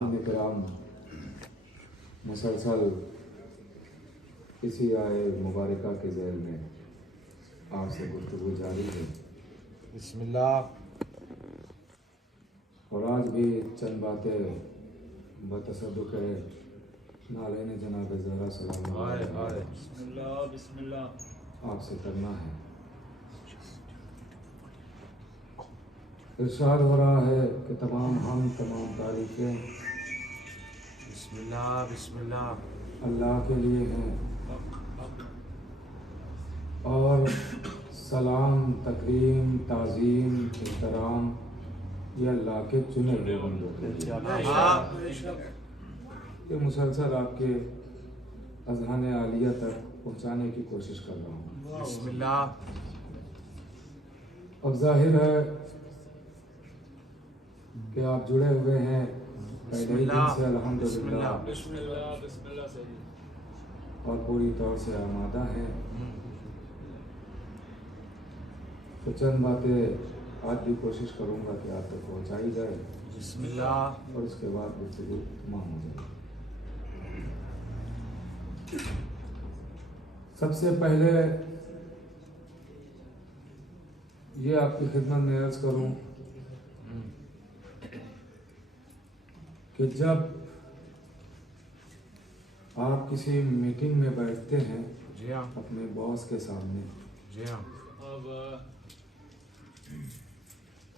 कराम मुसलसल इसी आए मुबारका के ज़ैल में आपसे गुफ्तगू जारी है। बिस्मिल्लाह। और आज भी चंद बातें बतसद्दुक़ है नालैन जनाब ज़हरा सलाम आपसे करना है। इरशाद हो रहा है कि तमाम तारीफ़ें बिस्मिल्लाह बिस्मिल्लाह अल्लाह के लिए हैं और सलाम तकरीम ताज़ीम एहतराम ये अल्लाह के चुने हुए बंदों के लिए। ये मुसलसल आपके अज़हान आलिया तक पहुँचाने की कोशिश कर रहा हूँ। बिस्मिल्लाह। अब जाहिर है कि आप जुड़े हुए हैं पहले ही दिन से अल्हम्दुलिल्लाह और पूरी तौर से आमादा है। तो चंद बातें आज भी कोशिश करूंगा कि आप तक पहुंचाई जाए। बिस्मिल्लाह। और उसके बाद गुफ्तगू तमाम हो जाए। सबसे पहले ये आपकी खिदमत में अर्ज करूं कि जब आप किसी मीटिंग में बैठते हैं जी हाँ अपने बॉस के सामने, जी हाँ,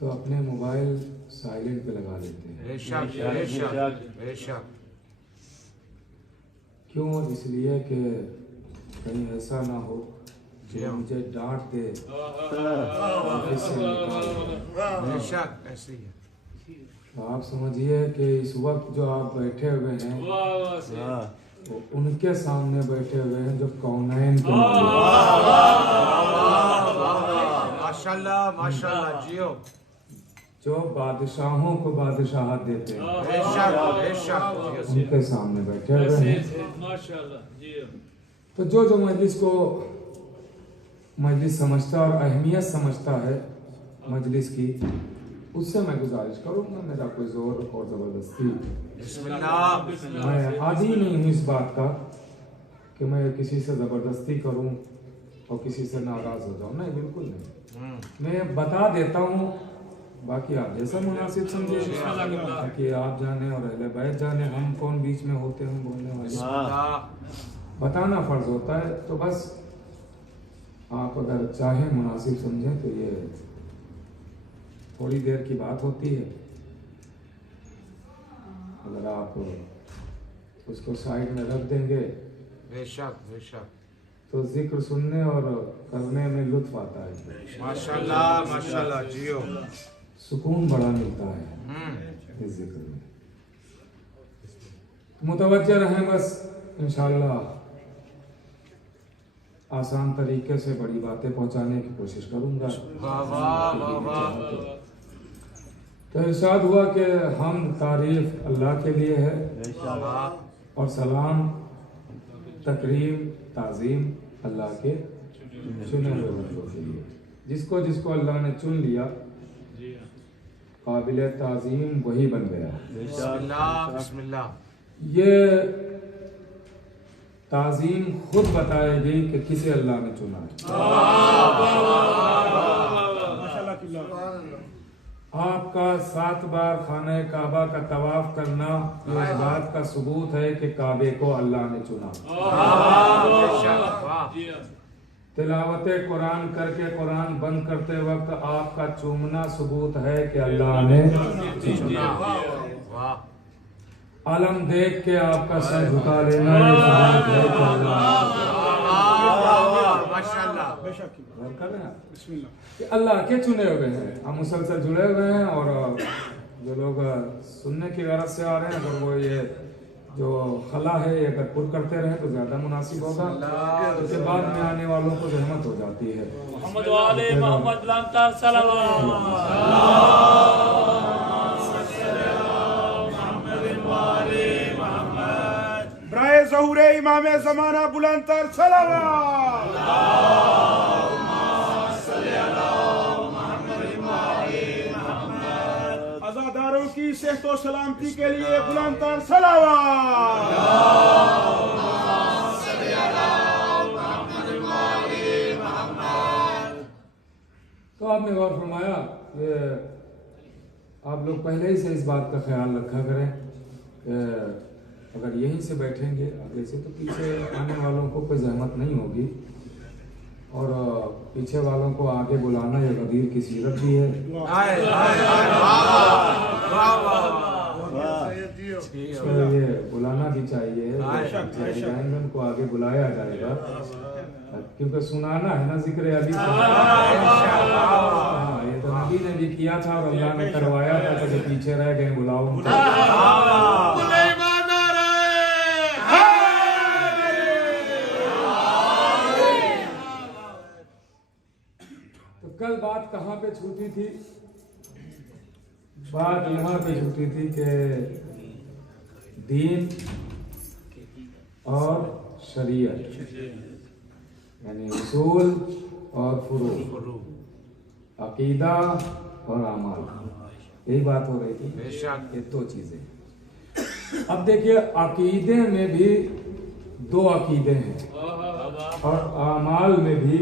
तो अपने मोबाइल साइलेंट पे लगा लेते हैं। बेशक बेशक बेशक। क्यों? इसलिए कि कहीं ऐसा ना हो जी कि हाँ। मुझे डांट दे ऑफिस से निकाल दे। बेशक ऐसे ही है। तो आप समझिए कि इस वक्त जो आप बैठे हुए हैं वो उनके सामने बैठे हुए हैं जो कौनैन के माशाल्लाह माशाल्लाह जियो। जो बादशाहों को बादशाहत देते हैं बेशक बेशक उनके सामने बैठे हुए हैं। तो जो मजलिस को मजलिस समझता और अहमियत समझता है मजलिस की, उससे मैं गुजारिश करूंगा, मेरा कोई जोर और जबरदस्ती मैं आदी नहीं हूँ इस बात का कि मैं किसी से जबरदस्ती करूं और किसी से नाराज हो जाऊं। नहीं, बिल्कुल नहीं। मैं बता देता हूँ, बाकी आप जैसा मुनासिब समझे, ताकि आप जाने और अहले बैत जाने, हम कौन बीच में होते हैं बोलने वाले। बताना फर्ज होता है। तो बस आप अगर चाहें मुनासिब समझें तो ये थोड़ी देर की बात होती है। अगर आप उसको साइड में रख देंगे बेशक बेशक तो जिक्र सुनने और करने में लुत्फ आता है। माशाल्लाह माशाल्लाह जियो। सुकून बड़ा मिलता है इस जिक्र में। मुतवज्जह रहें बस। इंशाअल्लाह आसान तरीके से बड़ी बातें पहुंचाने की कोशिश करूंगा। तो इरशाद हुआ कि हम तारीफ अल्लाह के लिए है और सलाम तकरीम ताज़ीम अल्लाह के चुने हुए बंदों के लिए। जिसको जिसको अल्लाह ने चुन लिया काबिल ताज़ीम वही बन गया। बिस्मिल्लाह बिस्मिल्लाह। ये ताज़ीम खुद बताएगी कि किसे अल्लाह ने चुना है। आपका 7 बार खाने काबा का तवाफ करना इस बात का सबूत है कि काबे को अल्लाह ने चुना। तिलावत कुरान करके कुरान बंद करते वक्त आपका चूमना सबूत है कि अल्लाह ने चुना। आलम देख के आपका सर झुका लेना ये सबूत है कि अल्लाह के चुने हुए हैं। हम मुसलसल जुड़े हुए हैं और जो लोग सुनने की गरज से आ रहे हैं, अगर वो ये जो खला है ये अगर पुर करते रहे तो ज्यादा मुनासिब होगा। उसके बाद में आने वालों को जहमत हो जाती है। ब्राए ज़हूरे इमामे ज़माना बुलंदतर सलावत। अज़ादारों की की सेहत और सलामती के लिए बुलंदतर सलावत। तो आपने गौर फरमाया कि आप लोग पहले ही से इस बात का ख्याल रखा करें कि अगर यहीं से बैठेंगे आगे से तो पीछे आने वालों को कोई जहमत नहीं होगी, और पीछे वालों को आगे बुलाना ये गदीर की सीरत भी है। तो ये बुलाना भी चाहिए, जाएंगे उनको आगे बुलाया जाएगा, क्योंकि सुनाना है ना जिक्र अली। ये तो नबी ने भी किया था और अल्लाह ने करवाया था, तो जो पीछे रह गए बुलाओ। कल बात कहाँ पे छूटी थी? बात यहाँ पे छूटी थी कि दीन और शरीयत यानी उसूल और फुरू, अकीदा और अमाल, यही बात हो रही थी। ये दो चीजें। अब देखिए, अकीदे में भी दो अकीदे हैं और अमाल में भी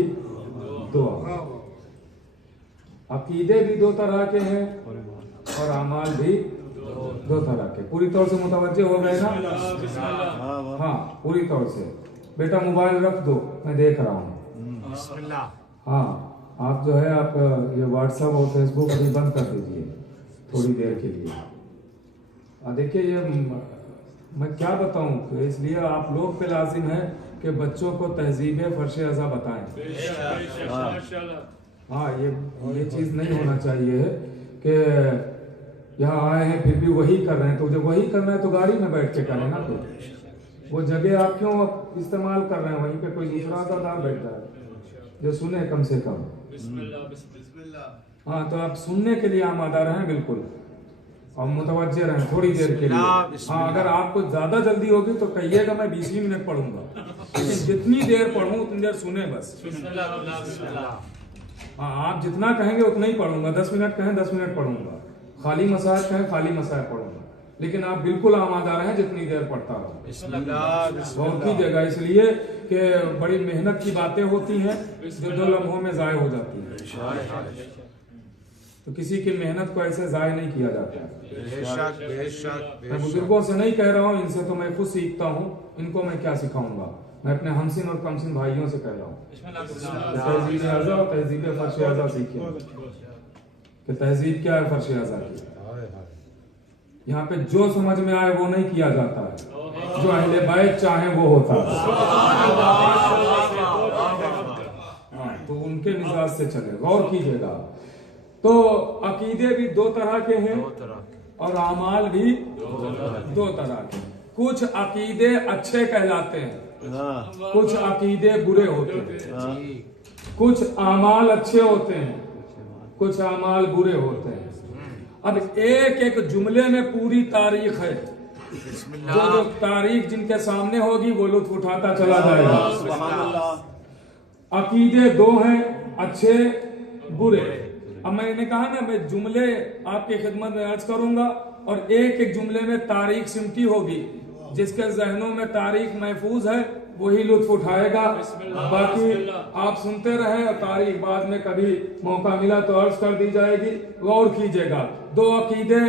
दो। अकीदे भी दो तरह के हैं और अमाल भी दो तरह के। पूरी तौर से मुतवज्जे हो गए ना? हाँ, पूरी तौर से। बेटा मोबाइल रख दो, मैं देख रहा हूँ। हाँ, आप जो है आप ये व्हाट्सएप और फेसबुक अभी बंद कर दीजिए थोड़ी देर के लिए। देखिए, ये मैं क्या बताऊँ, इसलिए आप लोग पे लाजिम है कि बच्चों को तहजीब फर्श अज़ा बताएं। हाँ, ये चीज़ नहीं होना चाहिए कि यहाँ आए हैं फिर भी वही कर रहे हैं। तो जब वही करना है तो गाड़ी में बैठ के करें ना। तो वो जगह आप क्यों इस्तेमाल कर रहे हैं? वहीं पे कोई दूसरा आदादार बैठता है जो सुने कम से कम। हाँ, तो आप सुनने के लिए आमादा रहें बिल्कुल, और मुतवज्जे रहें थोड़ी देर के लिए। हाँ, अगर आपको ज्यादा जल्दी होगी तो कहिएगा मैं 20 मिनट पढ़ूंगा, लेकिन जितनी देर पढ़ूं उतनी देर सुने बस। हाँ, आप जितना कहेंगे उतना ही पढ़ूंगा। 10 मिनट कहें 10 मिनट पढ़ूंगा, खाली मसाज कहें खाली मसाज पढ़ूंगा, लेकिन आप बिल्कुल आमादा रहें जितनी देर पढ़ता रहो। बहुत कीजिएगा, इसलिए कि बड़ी मेहनत की बातें होती हैं जो 2 लम्हों में जाय हो जाती है। तो किसी की मेहनत को ऐसे जाय नहीं किया जाता है। मैं बुजुर्गों से नहीं कह रहा हूँ, इनसे तो मैं खुद सीखता हूँ। इनको मैं क्या सिखाऊंगा? मैं अपने हमसिन और कमसिन भाइयों से कह रहा हूँ, तहजीब आज़ा और तहजीब फर्श आज़ा सीखिए कि तहजीब क्या है, फर्श आज़ा की। यहाँ पे जो समझ में आए वो नहीं किया जाता है, जो अहले बैत चाहे वो होता है। हाँ, तो उनके मिजाज से चले, गौर कीजिएगा। तो अकीदे भी 2 तरह के हैं और अमाल भी 2 तरह के। कुछ अकीदे अच्छे कहलाते हैं, कुछ अकीदे बुरे होते हैं। कुछ अमाल अच्छे होते हैं, कुछ अमाल बुरे होते हैं। अब एक एक जुमले में पूरी तारीख है, जो तारीख जिनके सामने होगी वो लुत्फ उठाता चला जाएगा। अकीदे 2 हैं, अच्छे बुरे। अब मैंने कहा ना, मैं जुमले आपकी खिदमत में अर्ज करूंगा और एक एक जुमले में तारीख सिमटी होगी। जिसके जहनों में तारीख महफूज है वही लुत्फ उठाएगा, बाकी आप सुनते रहे और तारीख बाद में कभी मौका मिला तो अर्ज कर दी जाएगी। गौर कीजिएगा, 2 अकीदे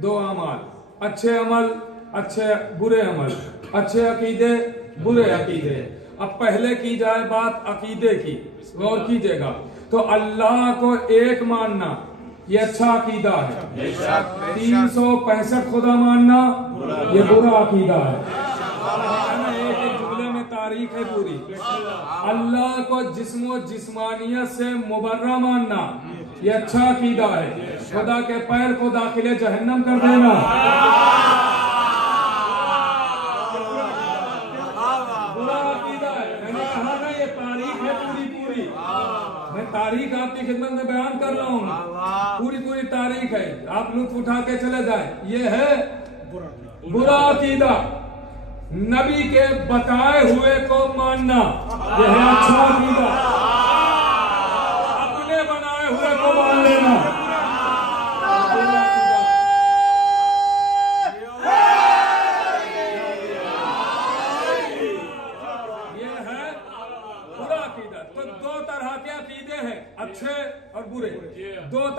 2 अमाल, अच्छे अमल अच्छे बुरे अमल, अच्छे अकीदे बुरे अकीदे। अब पहले की जाए बात अकीदे की, गौर कीजिएगा। तो अल्लाह को एक मानना ये अच्छा अकीदा है। 365 खुदा मानना ये बुरा अकीदा है। एक एक जुमले में तारीख है पूरी। अल्लाह को जिस्म और जिस्मानियत से मुबर्रा मानना ये अच्छा अकीदा है। खुदा के पैर को दाखिले जहन्नम कर देना बुरा अकीदा है। मैंने कहा ना, ये तारीख है पूरी पूरी। मैं तारीख आपकी खिदमत में बयान कर रहा हूँ, पूरी पूरी तारीख है। आप लुत्फ उठा के चले जाए। ये है बुरा अकीदा। नबी के बताए हुए को मानना यह है अच्छा अकीदा। अपने बनाए हुए को मान लेना।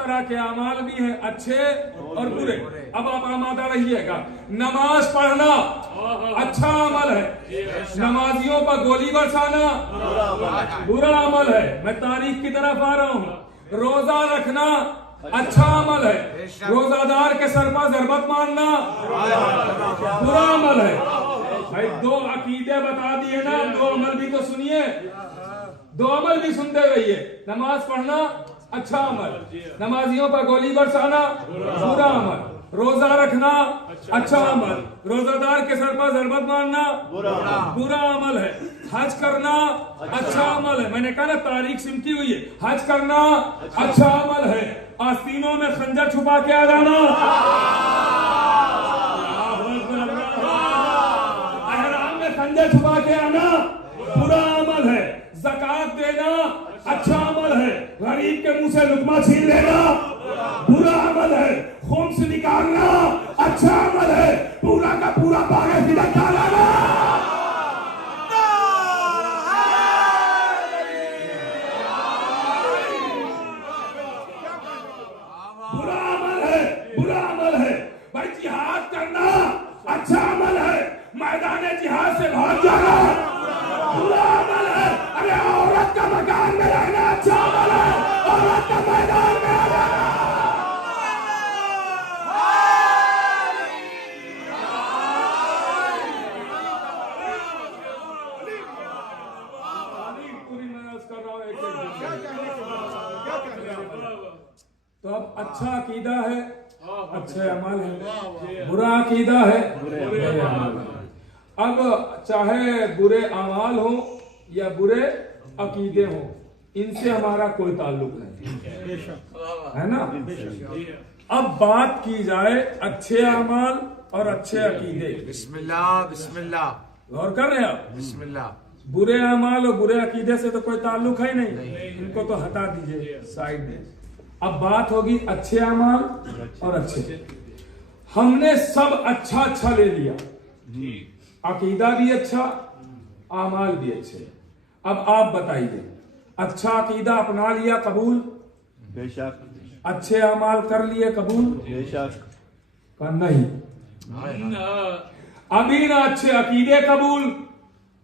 तरह के अमाल भी हैं, अच्छे और बुरे। अब आप आमादा रहिएगा। नमाज पढ़ना अच्छा अमल है, नमाजियों पर गोली बरसाना बुरा अमल है। मैं तारीख की तरफ आ रहा हूँ। रोजा रखना अच्छा अमल है, रोजादार के सर पर ज़रबत मारना बुरा अमल है। भाई दो अकीदे बता दिए ना, दो अमल भी तो सुनिए, दो अमल भी सुनते रहिए। नमाज पढ़ना अच्छा अमल, नमाजियों पर गोली बरसाना बुरा अमल, रोजा रखना अच्छा अमल, रोजादार के सर पर ज़रबत मारना बुरा अमल है। हज करना अच्छा अमल है, मैंने कहा ना तारीख सिमटी हुई है। हज करना अच्छा अमल है, आस्तीनों में खंजर छुपा के आ जाना, अहराम में खंजर छुपा के आना बुरा अमल है। ज़कात देना अच्छा अमल है, गरीब के मुंह से लुकमा छीन लेना बुरा अमल है। खुम्स निकालना अच्छा अमल है, पूरा का पूरा बागे फिदा डालना बुरा अमल है, बुरा अमल है। भाई जिहाद करना अच्छा अमल है, मैदान जिहाद से भाग जाना बुरा अमल है। अरे औरत का मकान में रहना अच्छा अमल है, औरत का मैदान में आ जाना पूरी मैं कर रहा हूँ। तो अब अच्छा अकीदा है, अच्छे अमल है, बुरा अकीदा है, बुरे अमल है। अब चाहे बुरे अमाल हो या बुरे अकीदे हो, इनसे हमारा कोई ताल्लुक नहीं है ना। अब बात की जाए अच्छे अमाल और अच्छे अकीदे। बिस्मिल्लाह बिस्मिल्लाह, गौर कर रहे हैं आप? बिस्मिल्लाह। बुरे अमाल और बुरे अकीदे से तो कोई ताल्लुक है नहीं, इनको तो हटा दीजिए साइड में। अब बात होगी अच्छे अमाल और अच्छे। हमने सब अच्छा अच्छा ले लिया, अकीदा भी अच्छा, अमाल भी अच्छे। अब आप बताइए, अच्छा अकीदा अपना लिया कबूल, बेशक, अच्छे अमाल कर लिए कबूल, बेशक, का नहीं। अभी ना अच्छे अकीदे कबूल,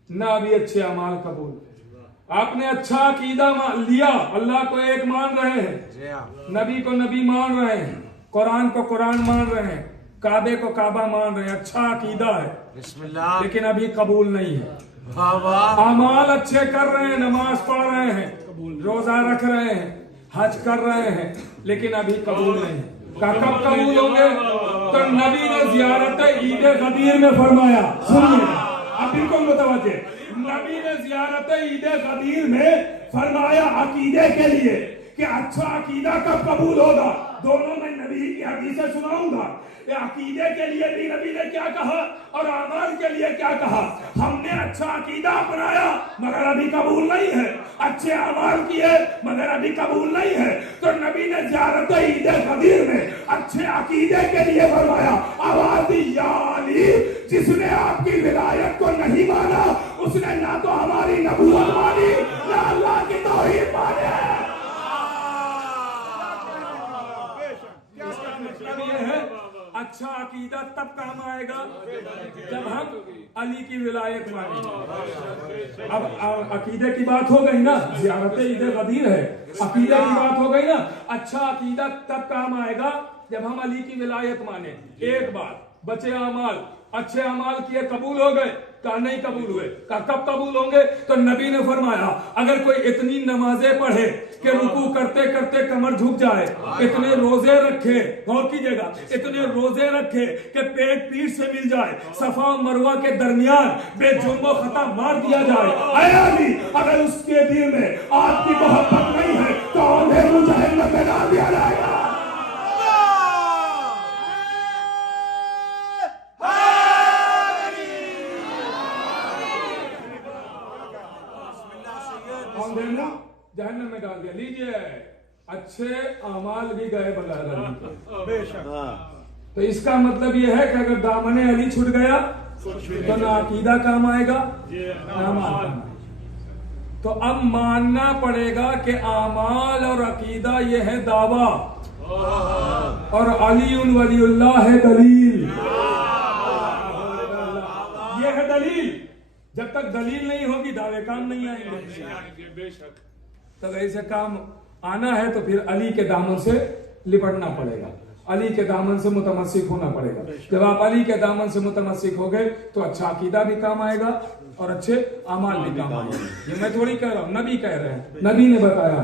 ना अभी अच्छे अमाल कबूल। आपने अच्छा अकीदा लिया, अल्लाह को एक मान रहे हैं, नबी को नबी मान रहे हैं, कुरान को कुरान मान रहे हैं, काबे को काबा मान रहे हैं, अच्छा अकीदा है, बिस्मिल्लाह। लेकिन अभी कबूल नहीं है। वाह वाह। अमाल अच्छे कर रहे हैं, नमाज पढ़ रहे हैं, रोजा रख रहे हैं, हज कर रहे हैं, लेकिन अभी कबूल नहीं है। कब कबूल होंगे? तो नबी ने जियारत ईद गदीर में फरमाया, सुनिए अब बिल्कुल मुतवज्जे, नबी ने जियारत ईद गदीर में फरमाया अकीदे के लिए कि अच्छा अकीदा कब कबूल होगा। दोनों में नबी की हदीसें सुनाऊंगा। अकीदे के लिए भी नबी ने क्या कहा और अमाल के लिए क्या कहा। हमने अच्छा अकीदा अपनाया मगर अभी कबूल नहीं है, अच्छे अमाल किए मगर अभी कबूल नहीं है। तो नबी ने ज़ियारत ईद गदीर में अच्छे अकीदे के लिए फरमाया, आवाज दी या अली, जिसने आपकी विलायत को नहीं माना उसने ना तो हमारी नबूवत मानी ना अल्लाह की तौहीद मानी। अच्छा अकीदा तब काम आएगा जब हम अली की विलायत मानेंगे। अब अकीदे की बात हो गई ना, ज़ियारत ईद गदीर है, अकीदे की बात हो गई ना। अच्छा अकीदा तब काम आएगा जब हम अली की विलायत माने। एक बात बचे अमाल, अच्छे अमाल किए कबूल हो गए, का नहीं कबूल हुए, का कब कबूल होंगे। तो नबी ने फरमाया अगर कोई इतनी नमाजें पढ़े कि रुकू करते करते कमर झुक जाए, इतने रोजे रखे, गौर कीजिएगा, इतने रोजे रखे कि पेट पीठ से मिल जाए, सफा मरवा के दरमियान बेजुर्मो खता मार दिया जाए, आया भी अगर उसके दिल में आपकी मोहब्बत नहीं है तो उन्हें मुजाहिद में बना दिया जाएगा। जहन्नम में डाल दिया। लीजिए अच्छे अमाल भी गए बगैर अली के। तो इसका मतलब यह है कि अगर दामने अली छूट गया तो ना अकीदा काम आएगा ना अमाल। तो अब मानना पड़ेगा कि अमाल और अकीदा यह है दावा और अली वलीउल्लाह है दलील। ये है दलील। जब तक दलील नहीं होगी दावे काम नहीं आएंगे। तब ऐसे काम आना है तो फिर अली के दामन से लिपटना पड़ेगा, अली के दामन से मुतमस्सिक होना पड़ेगा। जब आप अली के दामन से मुतमस्सिक हो गए तो अच्छा अकीदा भी काम आएगा और अच्छे अमाल भी काम आएंगे। ये मैं थोड़ी कह रहा हूँ, नबी कह रहे हैं, नबी ने बताया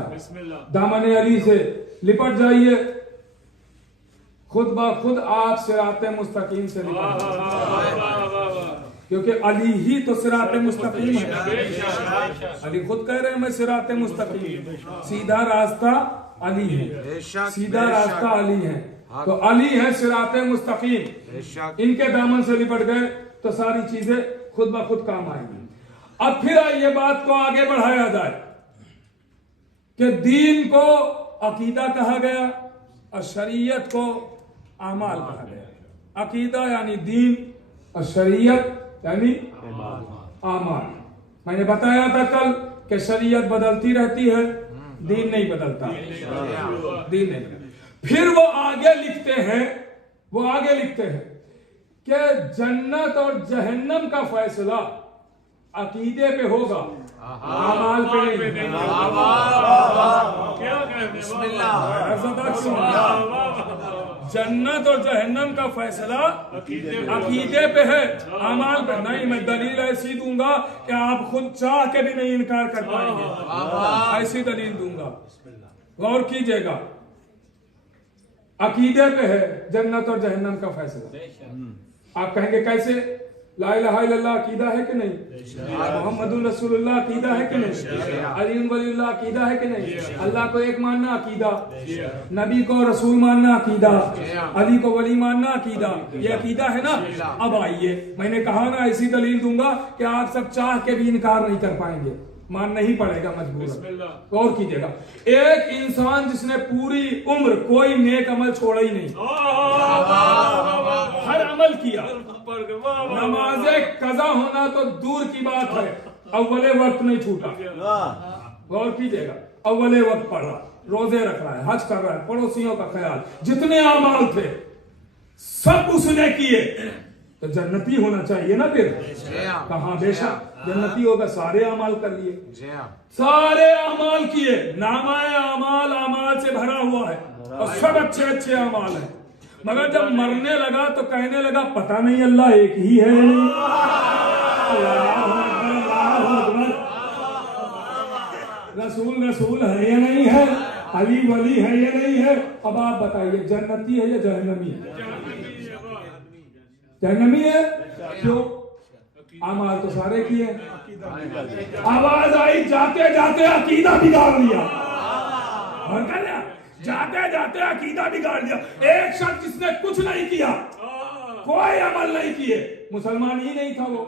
दामन अली से लिपट जाइए, खुद ब खुद आप सिराते मुस्तकीम से लिपट जाइए, क्योंकि अली ही तो सिराते मुस्तकीम है। अली खुद कह रहे हैं मैं सिराते मुस्तकीम, सीधा रास्ता अली है, सीधा रास्ता अली है। तो अली है सिराते मुस्तकीम, इनके दामन से लिपट गए तो सारी चीजें खुद ब खुद काम आएंगी। अब फिर ये बात को आगे बढ़ाया जाए कि दीन को अकीदा कहा गया और शरीयत को आमाल कहा गया। अकीदा यानी दीन और शरीयत यानी आमाल। मैंने बताया था कल कि शरीयत बदलती रहती है, दीन नहीं बदलता, दीन नहीं बदलता। फिर वो आगे लिखते हैं कि जन्नत और जहन्नम का फैसला अकीदे पे होगा, आमाल पे नहीं। जन्नत और जहन्नम का फैसला अकीदे पे है, आमाल पे नहीं। मैं दलील ऐसी दूंगा कि आप खुद चाह के भी नहीं इनकार कर पाएंगे, ऐसी दलील दूंगा, गौर कीजिएगा। अकीदे पे है जन्नत और जहन्नम का फैसला। आप कहेंगे कैसे? ला इलाहा इल्लल्लाह अकीदा है कि नहीं? मोहम्मदुर रसूलुल्लाह अकीदा है कि नहीं? अली वलीउल्लाह अकीदा है कि नहीं? अल्लाह को एक मानना अकीदा, नबी को रसूल मानना अकीदा, अली को वली मानना अकीदा, ये अकीदा है ना। अब आइए, मैंने कहा ना ऐसी दलील दूंगा कि आप सब चाह के भी इनकार नहीं कर पाएंगे, मानना ही पड़ेगा मजबूर। गौर कीजिएगा, एक इंसान जिसने पूरी उम्र कोई नेक अमल छोड़ा ही नहीं, हर अमल किया, नमाज़े कज़ा होना तो दूर की बात है, अव्वले वक्त नहीं छूटा। गौर कीजिएगा, अव्वले वक्त पढ़ रहा, रोजे रख रहा है, हज कर रहा है, पड़ोसियों का ख्याल, जितने अमाल थे सब उसने किए, तो जन्नती होना चाहिए ना। फिर कहाँ बेशक जन्नती होगा, सारे अमाल कर लिए, सारे अमाल किए, नामाए अमाल अमाल से भरा हुआ है और सब अच्छे अच्छे अमाल हैं। मगर जब मरने लगा तो कहने लगा पता नहीं अल्लाह एक ही है नहीं। रसूल रसूल है या नहीं है, अली वली है या नहीं है। अब आप बताइए जन्नती है या जहन्नमी है? जहन्नमी है। क्यों? अमाल तो सारे किए। आवाज आई जाते जाते अकीदा बिगाड़ लिया, जाते जाते अकीदा बिगाड़ दिया। एक शख्स जिसने कुछ नहीं किया, कोई अमल नहीं किए, मुसलमान ही नहीं था, वो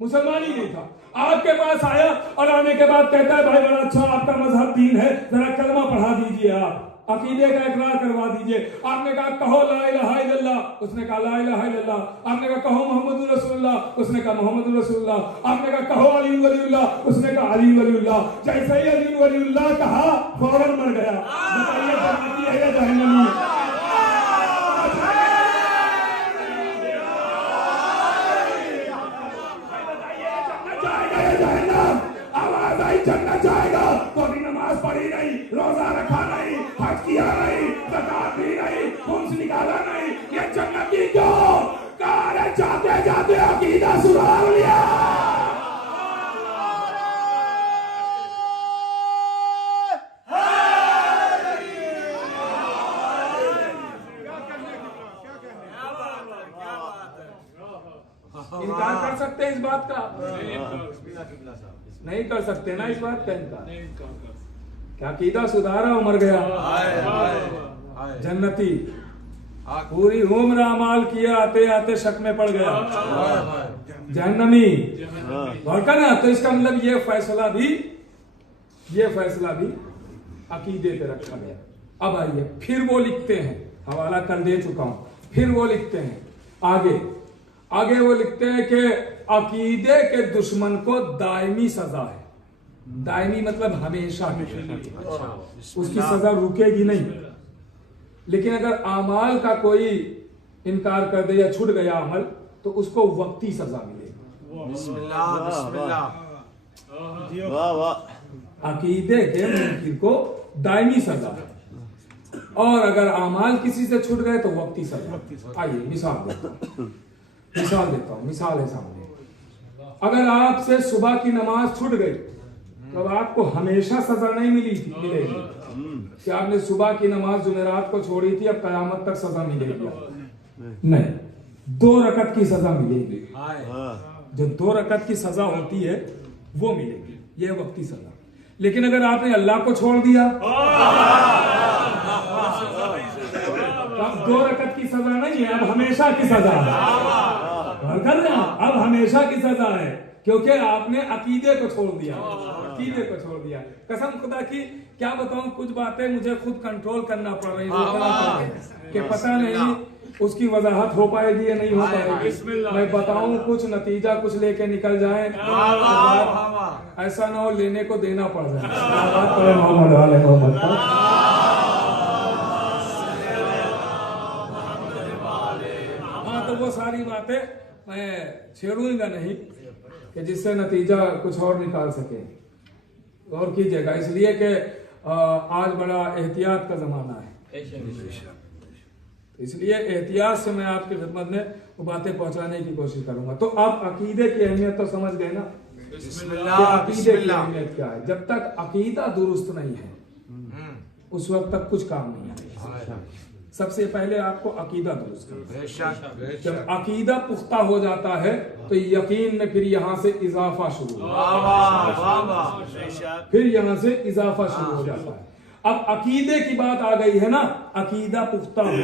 मुसलमान ही नहीं था, आपके पास आया और आने के बाद कहता है भाई बड़ा अच्छा आपका मजहब दीन है, जरा कलमा पढ़ा दीजिए, आप अकीदे का इकरार करवा दीजिए। आपने कहा कहो ला इलाहा इल्लल्लाह, उसने कहा ला इलाहा इल्लल्लाह। आपने कहा कहो मोहम्मदुर रसूलुल्लाह, उसने कहा मोहम्मदुर रसूलुल्लाह। आपने कहा कहो अली वलीउल्लाह, उसने कहा अली वलीउल्लाह। जैसे ही अली वलीउल्लाह कहा फौरन मर गया। बताइए जन्नती है या जहन्नमी है? आवाज आई जन्नत जाएगा तो अभी नमाज पढ़ी नहीं, रोजा रखा नहीं, हज किया नहीं, ज़कात दी नहीं, खुम्स निकाला नहीं, ये जन्नती क्यों? कार जाते जाते अकीदा सुधार लिया। इनकार कर सकते हैं इस बात का? नहीं कर सकते ना इस बात का इनकार। क्या अकीदा सुधारा और मर गया? जन्नती पूरी उम्र अमाल किया, आते आते शक में पड़ गया जहन्नमी। और ना तो इसका मतलब ये फैसला भी अकीदे पे रखा गया। अब आइए फिर वो लिखते हैं, हवाला कर दे चुका हूं, फिर वो लिखते हैं आगे वो लिखते हैं कि अकीदे के दुश्मन को दायमी सजा है। दायमी मतलब हमेशा, उसकी सजा रुकेगी नहीं। लेकिन अगर अमाल का कोई इनकार कर दे या छूट गया अमल तो उसको वक्ती सजा मिलेगी। बिस्मिल्लाह बिस्मिल्लाह। वाह वाह। अकीदे के मुनकिर को दायमी सजा है, और अगर अमाल किसी से छूट गए तो वक्ती सजा। आइए मिसाल देता हूँ, मिसाल है सामने। अगर आपसे सुबह की नमाज छूट गई तो आपको हमेशा सजा नहीं मिलेगी कि आपने सुबह की नमाज जुमेरात को छोड़ी थी, अब कयामत तक सजा मिलेगी। नहीं, 2 रकत की सजा मिलेगी। जो 2 रकत की सजा होती है वो मिलेगी, ये वक्ती सजा। लेकिन अगर आपने अल्लाह को छोड़ दिया तो अब 2 रकत की सजा नहीं है, अब हमेशा की सजा है। अब हमेशा की सजा है, क्योंकि आपने अकीदे को छोड़ दिया। कसम खुदा की क्या बताऊं, कुछ बातें मुझे खुद कंट्रोल करना पड़ रही है कि पता नहीं उसकी वजाहत हो पाएगी या नहीं हो पाएगी। मैं बताऊं कुछ, नतीजा कुछ लेके निकल जाए, ऐसा ना हो लेने को देना पड़ जाए। हाँ, तो वो सारी बातें मैं छेड़ूंगा नहीं कि जिससे नतीजा कुछ और निकाल सके। गौर कीजिएगा, इसलिए कि आज बड़ा एहतियात का जमाना है, इसलिए एहतियात से मैं आपकी खिदमत में वो बातें पहुंचाने की कोशिश करूंगा। तो आप अकीदे की अहमियत तो समझ गए ना। अकीदे की अहमियत क्या है? जब तक अकीदा दुरुस्त नहीं है उस वक्त तक कुछ काम नहीं है। सबसे पहले आपको अकीदा दुरुस्त करना। जब अकीदा पुख्ता हो जाता है तो यकीन में फिर यहाँ से इजाफा शुरू हो जाता है। अब अकीदे की बात आ गई है ना, अकीदा पुख्ता हो।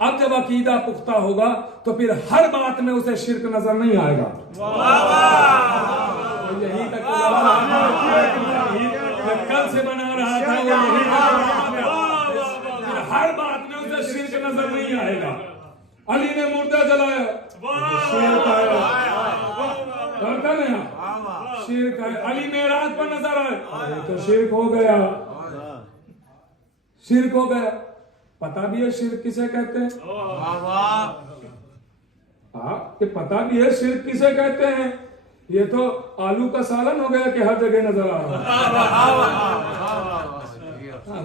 अब जब अकीदा पुख्ता होगा तो फिर हर बात में उसे शिर्क नजर नहीं आएगा। तो यही तक कल से बना रहा था वो, यही हर बात में उसे शिर्क नजर नहीं आएगा। अली ने मुर्दा जलाया, शिर्क आया। शिर्क है। अली मेराज पर नजर आए तो शिर्क हो गया, शिर्क हो गया। पता भी है शिर्क किसे कहते हैं? कि पता भी है शिर्क किसे कहते हैं। ये तो आलू का सालन हो गया कि हर जगह नजर आ रहा है।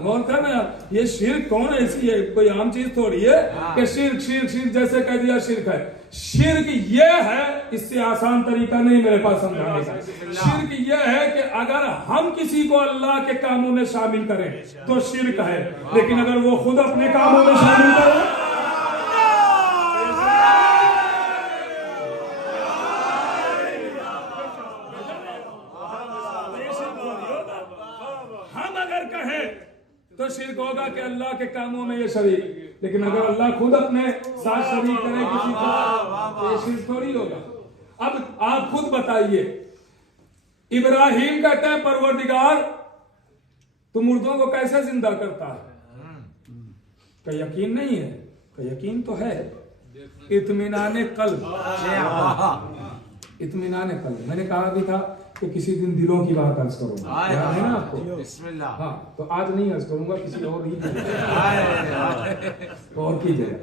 गौर करना, ये शिर्क कौन है? ऐसी है कोई आम चीज थोड़ी है कि शिर्क शिर्क शिर्क जैसे कह दिया शिर्क है। शिर्क ये है, इससे आसान तरीका नहीं मेरे पास समझाने का। शिर्क ये है कि अगर हम किसी को अल्लाह के कामों में शामिल करें तो शिर्क है, लेकिन अगर वो खुद अपने कामों में शामिल करें तो शिर्क होगा कि अल्लाह के कामों में ये शरीक। लेकिन अगर अल्लाह खुद अपने साथ शरीक करे किसी को तो ये शिर्क थोड़ी होगा। अब आप खुद बताइए, इब्राहिम कहते हैं परवरदिगार तू मुर्दों को कैसे जिंदा करता है? का यकीन नहीं है? का यकीन तो है। इत्मीनाने कल्ब, इत्मीनाने कल्ब। मैंने कहा भी था कि किसी दिन दिलों की बात अर्ज करूंगा, याद है ना आपको? हाँ, तो आज नहीं अर्ज करूंगा, किसी और ही और की जगह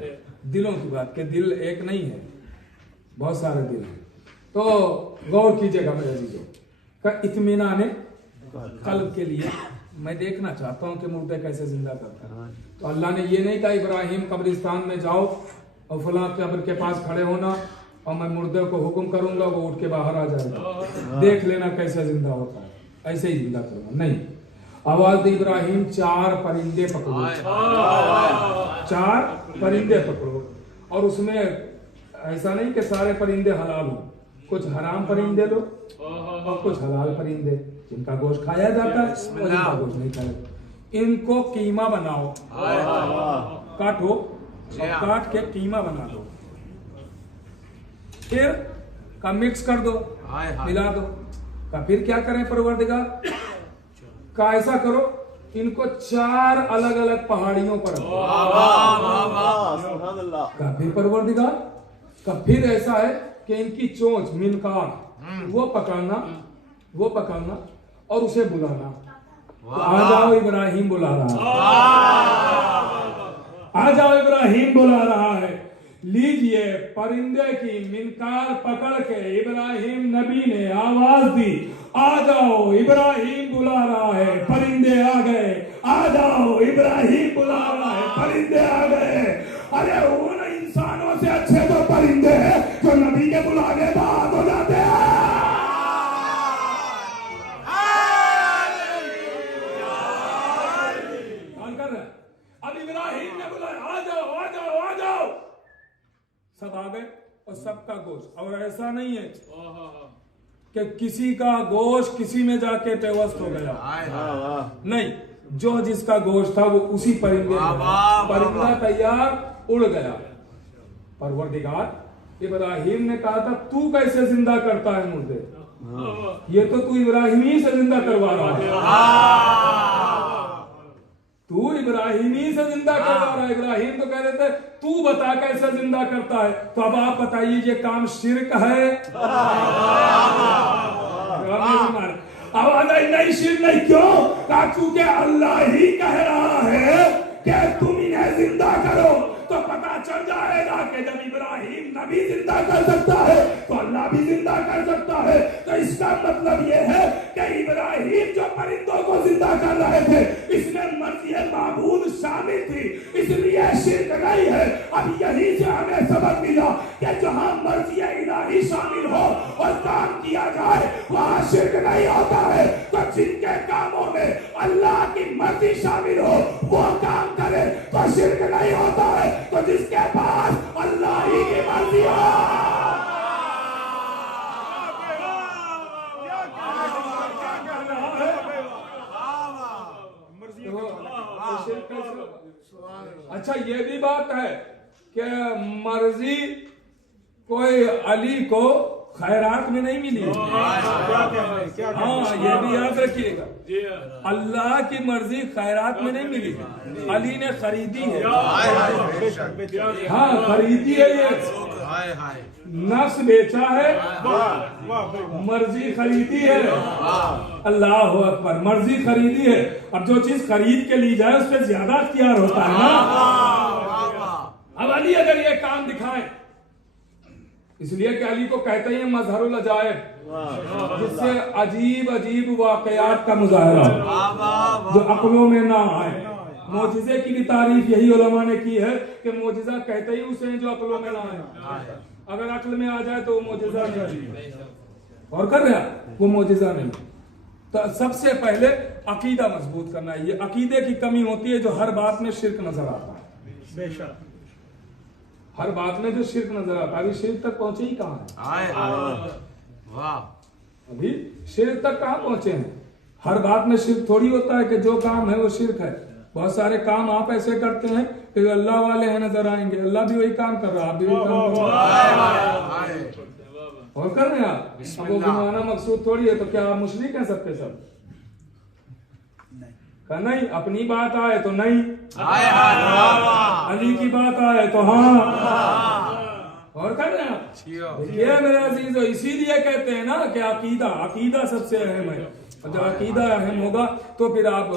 दिलों की बात, के दिल एक नहीं है, बहुत सारे दिल हैं। तो गौर कीजिएगा मेरे अजीजों, का इत्मीनाने कल्ब के लिए मैं देखना चाहता हूं कि मुर्दे कैसे जिंदा करता है। तो अल्लाह ने ये नहीं कहा इब्राहिम कब्रिस्तान में जाओ और फलां कब्र के पास खड़े होना और मैं मुर्दे को हुक्म करूंगा वो उठ के बाहर आ जाएगा, देख लेना कैसे जिंदा होता है, ऐसे ही जिंदा करूंगा। नहीं, आवाज दी इब्राहिम 4 परिंदे पकड़ो, 4 परिंदे पकड़ो। और उसमें ऐसा नहीं कि सारे परिंदे हलाल हो, कुछ हराम परिंदे लो और कुछ हलाल परिंदे जिनका गोश्त खाया जाता है और जिनका गोश्त नहीं खाया। इनको कीमा बनाओ, काटो और काट के कीमा बना दो, फिर का मिक्स कर दो, मिला दो। का फिर क्या करें परवरदिगार? का ऐसा करो इनको 4 अलग अलग पहाड़ियों पर का फिर परवरदिगार का फिर ऐसा है कि इनकी चोंच मिनकार वो पकड़ना और उसे बुलाना। तो आ जाओ इब्राहिम बुला रहा है, आ जाओ इब्राहिम बुला रहा है। लीजिए, परिंदे की मिनकार पकड़ के इब्राहिम नबी ने आवाज दी, आ जाओ इब्राहिम बुला रहा है। परिंदे आ गए। आ जाओ इब्राहिम बुला रहा है। परिंदे आ गए। अरे उन इंसानों से अच्छे तो परिंदे हैं जो नबी के बुलाने बाद हो जाते हैं। अब इब्राहिम ने बुलाया, आ जाओ आ जाओ आ जाओ। सब आ गए और सबका गोश्त। और ऐसा नहीं है कि किसी का गोश्त किसी में जाके पेवस्त हो गया, नहीं, जो जिसका गोश्त था वो उसी परिंदे में, परिंदा तैयार उड़ गया। परवरदिगार इब्राहिम ने कहा था तू कैसे जिंदा करता है मुर्दे, ये तो तू इब्राहिम ही से जिंदा करवा रहा है। तू इब्राहिमी से जिंदा करवा रहा है। इब्राहिम तो कह रहे थे तू बता कैसे जिंदा करता है। तो अब आप बताइए ये काम शिर्क है? अब नहीं शिर्क नहीं, क्यों? क्योंकि अल्लाह ही कह रहा है कि तुम इन्हें जिंदा करो। तो पता चल जाएगा कि जब इब्राहिम नबी जिंदा कर सकता है तो अल्लाह भी जिंदा कर सकता है। तो इसका मतलब यह है कि इब्राहिम जो परिंदों को जिंदा कर रहे थे इसमें मर्ज़ी माबूद शामिल थी, इसलिए शिर्क नहीं है। अब यही से हमें सबक मिला कि जहां मर्ज़ी इलाही शामिल हो और काम किया जाए वहां शिर्क नहीं होता है। तो जिनके कामों में अल्लाह की मर्जी शामिल हो वो काम करे तो शिर्क नहीं होता है। तो जिसके पास अल्लाह ही की मर्जी हो, अच्छा ये भी बात है कि मर्जी कोई अली को खैरात में नहीं मिली। हाँ ये भी याद रखिएगा, अल्लाह की मर्जी खैरात में नहीं मिली, अली ने खरीदी है। हाँ खरीदी है, ये नफ्स बेचा है, मर्जी खरीदी है। अल्लाह अकबर, मर्जी खरीदी है। अब जो चीज खरीद के ली जाए उस पर ज्यादा अख्तियार होता है ना। अब अली अगर ये काम दिखाए, इसलिए कि अली को कहते हैं मजहरुल अजायब, जिससे अजीब अजीब वाकयात का मुजाहरा जो अक्लों में ना आए। मोजिजे की भी तारीफ यही उलमा ने की है कि मोजिजा कहते ही उसे जो अक्लों में ना आए। अगर अक्ल में आ जाए तो वो मोजिजा नहीं, और कर रहा वो मोजिजा नहीं। तो सबसे पहले अकीदा मजबूत करना है। ये अकीदे की कमी होती है जो हर बात में शिर्क नजर आता है। बेशक हर बात में जो शिर्क नजर आता है, अभी शिर्क तक पहुंचे ही कहाँ है? अभी शिर्क तक कहाँ पहुंचे हैं? हर बात में शिर्क थोड़ी होता है कि जो काम है वो शिर्क है। बहुत सारे काम आप ऐसे करते हैं कि अल्लाह वाले हैं नजर आएंगे, अल्लाह भी वही काम कर रहा है, आप भी वही काम कर रहे हैं और कर रहे हैं आप। वो गुमाना मकसूद थोड़ी है। तो क्या आप मुशरिक हैं सबके सब? नहीं, अपनी बात आए तो नहीं, अली की बात आए तो हाँ, और कर रहे हैं। देखिए मेरे अजीजों, इसीलिए कहते हैं ना कि अकीदा सबसे अहम है। जब अकीदा अहम होगा तो फिर आप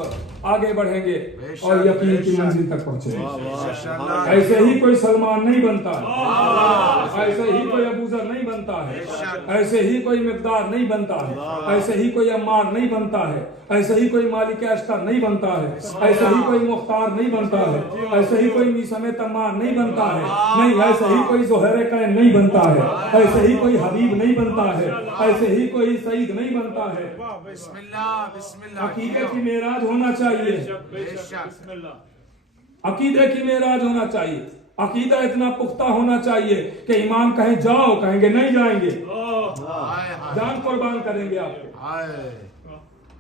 आगे बढ़ेंगे और यकीन की मंजिल तक पहुंचेंगे। ऐसे ही कोई सलमान नहीं बनता है, ऐसे ही कोई अबूजर नहीं बनता है, ऐसे ही कोई मिकदार नहीं बनता है, ऐसे ही कोई अम्मार नहीं बनता है, ऐसे ही कोई मालिक अश्तर नहीं बनता है, ऐसे ही कोई मुख्तार नहीं बनता है, ऐसे ही कोई मीसम तम्मार नहीं बनता है, नहीं ऐसे ही कोई ज़ोहर कैन नहीं बनता है, ऐसे ही कोई हबीब नहीं बनता है, ऐसे ही कोई सईद नहीं बनता है। अकीदे की मेराज होना चाहिए, अकीदे की मेराज होना चाहिए। अकीदा इतना पुख्ता होना चाहिए कि इमाम कहें जाओ, कहेंगे नहीं जाएंगे, जान कुर्बान करेंगे आपको।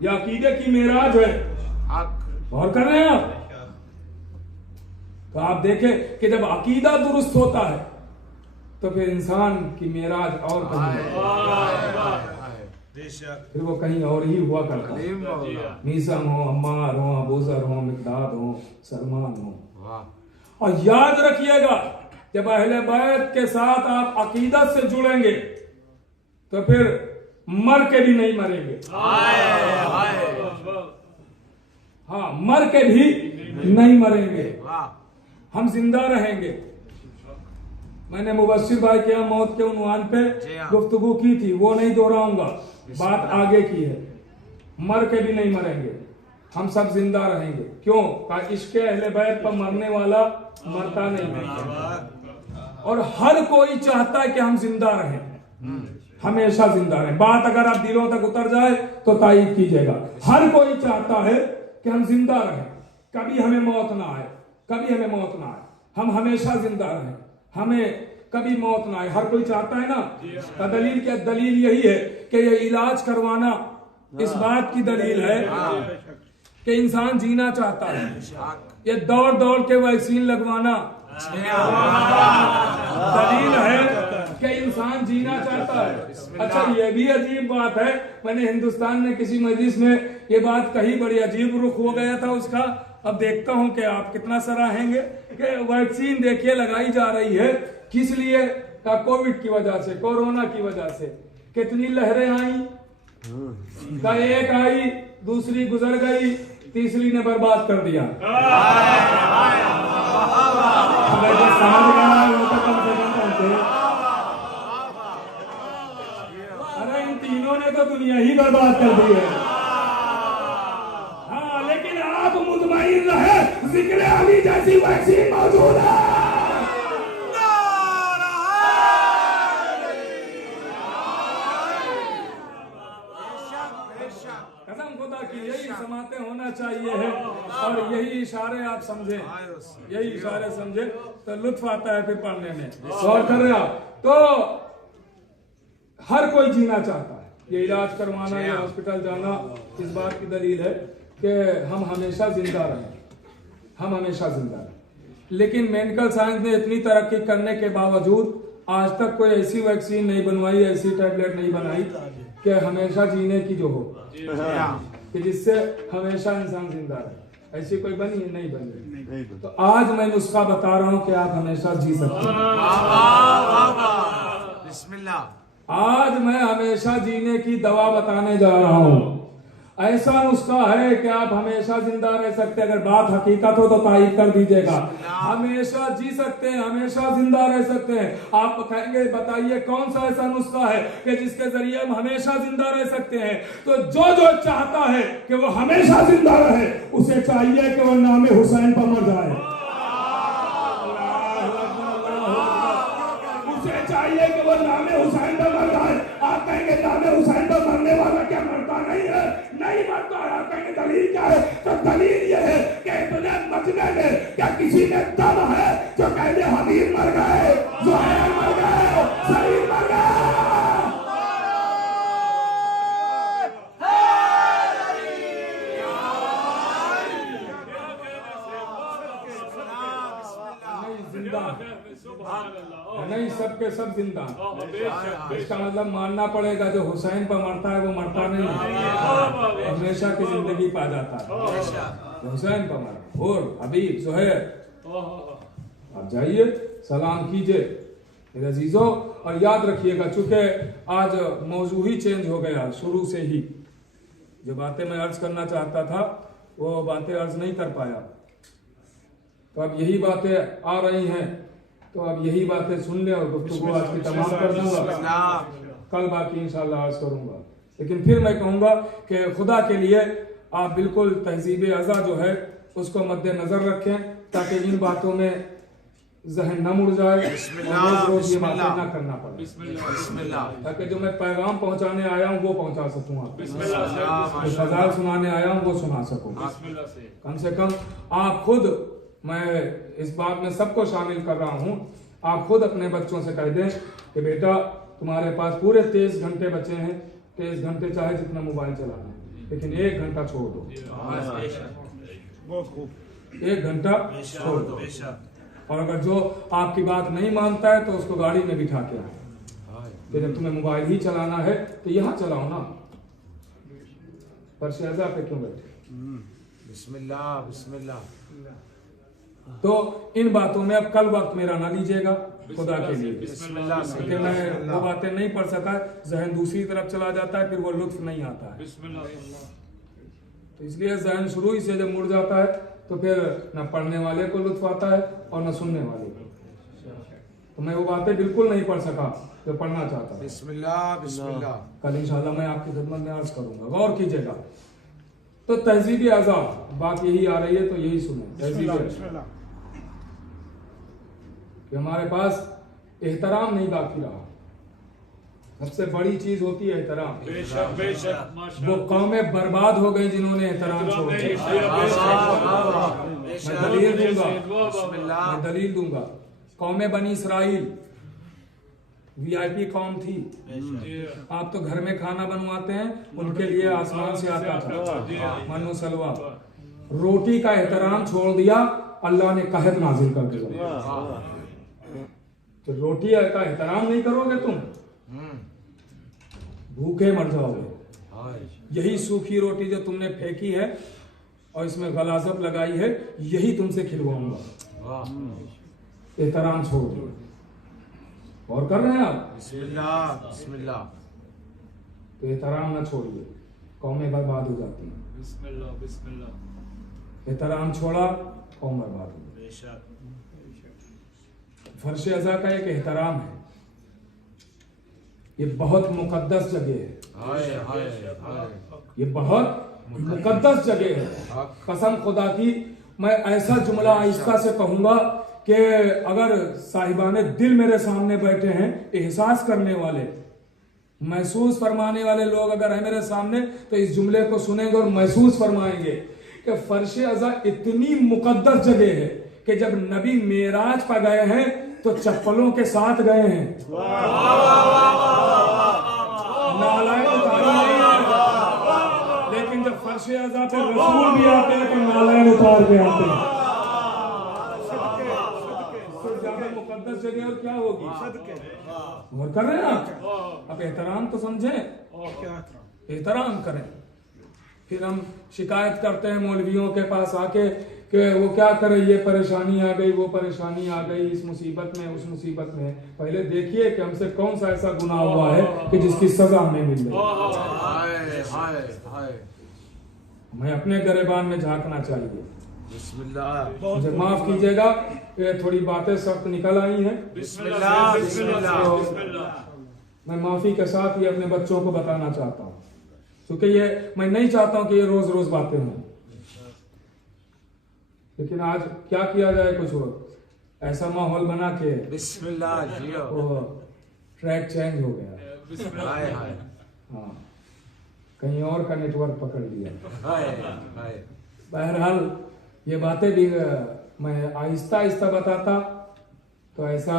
यह अकीदे की मेराज है। और कर रहे हैं आप? तो आप देखें कि जब अकीदा दुरुस्त होता है तो फिर इंसान की मेराज और फिर वो कहीं और ही हुआ करता है। मीसम हो, अम्मार हो, अबूजर हो, मिकदाद हो, सलमान हो। और याद रखिएगा, जब अहले बैत के साथ आप अकीदत से जुड़ेंगे तो फिर मर के भी नहीं मरेंगे। हाँ, मर के भी नहीं मरेंगे। हम जिंदा रहेंगे। मैंने मुबश्शिर भाई के यहाँ मौत के उन्वान पे गुफ्तगू की थी, वो नहीं दोहराऊंगा, बात आगे की है। मर के भी नहीं मरेंगे, हम सब जिंदा रहेंगे। क्यों? इश्क़ अहले बैत पर मरने वाला मरता नहीं है। और हर कोई चाहता है कि हम जिंदा रहें, हमेशा जिंदा रहें। बात अगर आप दिलों तक उतर जाए तो तायीद कीजिएगा। हर कोई चाहता है कि हम जिंदा रहें, कभी हमें मौत ना आए, कभी हमें मौत ना आए, हम हमेशा जिंदा रहें, हमें कभी मौत ना आए। हर कोई चाहता है ना। तो दलील क्या? दलील यही है कि ये इलाज करवाना इस बात की दलील है कि इंसान जीना चाहता है। ये दौड़ दौड़ के वैक्सीन लगवाना दलील है कि इंसान जीना चाहता है। अच्छा, ये भी अजीब बात है, मैंने हिंदुस्तान में किसी मजलिस में ये बात कही, बड़ी अजीब रुख हो गया था उसका। अब देखता हूं कि आप कितना सराहेंगे कि वैक्सीन देखिए लगाई जा रही है, किस लिए? का कोविड की वजह से, कोरोना की वजह से। कितनी लहरें आई, का एक आई, दूसरी गुजर गई, तीसरी ने बर्बाद कर दिया। जो समझ गया है वो तो कम से कम पहुंचे। अरे इन तीनों ने तो दुनिया ही बर्बाद कर दी है। हाँ, लेकिन आप मुतमईन रहे, जिक्र अली जैसी वैक्सीन मौजूद है। कसम खुदा की यही समाते होना चाहिए है, और यही इशारे आप समझे, यही इशारे समझे तो लुत्फ आता है फिर पढ़ने में। गौर कर रहे आप? तो हर कोई जीना चाहता है। ये इलाज करवाना, ये हॉस्पिटल जाना इस बात की दलील है कि हम हमेशा जिंदा रहें, हम हमेशा जिंदा रहें। लेकिन मेडिकल साइंस ने इतनी तरक्की करने के बावजूद आज तक कोई ऐसी वैक्सीन नहीं बनवाई, ऐसी टैबलेट नहीं बनाई कि हमेशा जीने की जो हो, कि जिससे हमेशा इंसान जिंदा रहे। ऐसी कोई बनी है? नहीं बनी। तो आज मैं नुस्खा बता रहा हूं कि आप हमेशा जी सकते हैं। आज मैं हमेशा जीने की दवा बताने जा रहा हूं। ऐसा नुस्खा है कि आप हमेशा जिंदा रह सकते हैं। अगर बात हकीकत हो तो तारीफ कर दीजिएगा। हमेशा जी सकते हैं, हमेशा जिंदा रह सकते हैं। आप कहेंगे बताइए कौन सा ऐसा नुस्खा है कि जिसके जरिए हम हमेशा जिंदा रह सकते हैं? तो जो जो चाहता है कि वो हमेशा जिंदा रहे, उसे चाहिए कि वो नाम हुसैन पर मर जाए। उसे चाहिए कि वो नाम हुसैन पर मर जाए। आप कहेंगे नाम हुसैन पर मरने वाला क्या मरता नहीं है? नहीं मरता है। आप कहेंगे दलील क्या है? तो दलील ये है कि इतने मजने में क्या किसी में दम है जो कहते हबीब मर गए, ज़ुहैर मर गए, सलीम मर गए। नहीं, सबके सब जिंदा। इसका मतलब मानना पड़ेगा जो हुसैन पर मरता है वो मरता नहीं, हमेशा की जिंदगी पा जाता है। हुसैन पर मर और हबीब ज़ुहैर, आप जाइए सलाम कीजिए मेरे अजीजों। और याद रखिएगा, चूंकि आज मौजू ही चेंज हो गया, शुरू से ही जो बातें मैं अर्ज करना चाहता था वो बातें अर्ज नहीं कर पाया, तो अब यही बातें आ रही हैं, तो अब यही बातें सुन ले और गुफ्तगू आज की तमाम कर दूंगा। कल बाकी इंशाल्लाह अर्ज करूंगा। लेकिन फिर मैं कहूंगा कि खुदा के लिए आप बिल्कुल तहजीब अज़ा जो है उसको मद्देनजर रखें, ताकि इन बातों में जहन न मुड़ जाए और रोज ये बातें न करना पड़े, ताकि जो मैं पैगाम पहुंचाने आया हूँ वो पहुंचा सकूँ, जो फज़ाइल सुनाने आया हूँ वो सुना सकूँ। कम से कम आप खुद, मैं इस बात में सबको शामिल कर रहा हूँ, आप खुद अपने बच्चों से कह दें कि बेटा तुम्हारे पास पूरे 23 घंटे बचे हैं, 23 घंटे चाहे जितना मोबाइल चलाना है, लेकिन 1 घंटा छोड़ दो, 1 घंटा छोड़ दो। और अगर जो आपकी बात नहीं मानता है तो उसको गाड़ी में बिठा के आए, कि जब तुम्हें मोबाइल ही चलाना है तो यहाँ चलाओ ना, पर शहजा पे क्यों बैठे? बिस्मिल्लाह बिस्मिल्लाह। तो इन बातों में अब कल वक्त मेरा ना लीजिएगा खुदा के लिए, क्योंकि मैं वो बातें नहीं पढ़ सका, जहन दूसरी तरफ चला जाता है, फिर वो लुत्फ नहीं आता है। तो इसलिए जहन शुरू ही से जब मुड़ जाता है तो फिर न पढ़ने वाले को लुत्फ आता है और न सुनने वाले को। तो मैं वो बातें बिल्कुल नहीं पढ़ सका जो पढ़ना चाहता था। बिस्मिल्लाह बिस्मिल्लाह। कल इंशाल्लाह मैं आपकी खिदमत में अर्ज करूंगा, गौर कीजिएगा। तो तहजीब आजाद बात यही आ रही है, तो यही सुने। तहजीब बिस्मिल्लाह। कि हमारे पास एहतराम नहीं बाकी रहा। सबसे बड़ी चीज होती है एहतराम। बेशक बेशक माशाअल्लाह। वो कौमें बर्बाद हो गई जिन्होंने एहतराम छोड़ दिया। मैं दलील दूंगा, बिस्मिल्लाह। मैं दलील दूंगा। कौमें बनी इसराइल वीआईपी कौम थी। आप तो घर में खाना बनवाते हैं, उनके लिए आसमान से आता था मन्नो सलवा। रोटी का एहतराम छोड़ दिया, अल्लाह ने कहत नाजिल कर दिया। तो रोटी का एहतराम नहीं करोगे तुम, भूखे मर जाओगे। यही सूखी रोटी जो तुमने फेंकी है और इसमें गलाजब लगाई है, यही तुमसे खिलवाऊंगा। एहतराम छोड़ दो। और कर रहे हैं आप बिस्मिल्लाह बिस्मिल्लाह। तो एहतराम न छोड़िए, कौमें बर्बाद हो जाती हैं। बिस्मिल्लाह बिस्मिल्लाह। एहतराम छोड़ा, कौम बर्बाद हो गई। बेशक। फर्श अज़ा का एक एहतराम है, ये बहुत मुकद्दस जगह है। हाय हाय हाय। ये बहुत मुकद्दस जगह है। कसम खुदा की मैं ऐसा जुमला आहिस्ता से कहूंगा कि अगर साहिबाने दिल मेरे सामने बैठे हैं, एहसास करने वाले, महसूस फरमाने वाले लोग अगर है मेरे सामने, तो इस जुमले को सुनेंगे और महसूस फरमाएंगे कि फर्श अज़ा इतनी मुकद्दस जगह है कि जब नबी मेराज पर गए हैं तो चप्पलों के साथ गए हैं। नालायक उतारी नहीं है, लेकिन जब फर्श अज़ा पे रसूल भी आते हैं तो नालायक उतार के आते हैं। तो ज्यादा मुकद्दस जगह और क्या होगी। और कर रहे हैं आप। अब एहतराम तो समझें, एहतराम करें। फिर हम शिकायत करते हैं मौलवियों के पास आके कि वो क्या करे, ये परेशानी आ गई, वो परेशानी आ गई, इस मुसीबत में उस मुसीबत में। पहले देखिए कि हमसे कौन सा ऐसा गुनाह हुआ है कि जिसकी सजा हमें मिल गई। हाय हाय हाय। हमें अपने गरेबान में झांकना चाहिए। बिस्मिल्लाह। मुझे माफ कीजिएगा, ये थोड़ी बातें सख्त निकल आई हैं। बिस्मिल्लाह बिस्मिल्लाह। बिस्मिल्लाह। मैं माफी के साथ ही अपने बच्चों को बताना चाहता हूँ, क्योंकि ये मैं नहीं चाहता हूँ कि ये रोज रोज बातें हों। लेकिन आज क्या किया जाए, कुछ ऐसा माहौल बना के बिस्मिल्लाह जियो। वो ट्रैक चेंज हो गया। हाय हाय हाँ, कहीं और का नेटवर्क पकड़ लिया। हाय हाय। बहरहाल ये बातें भी मैं आहिस्ता आहिस्ता बताता, तो ऐसा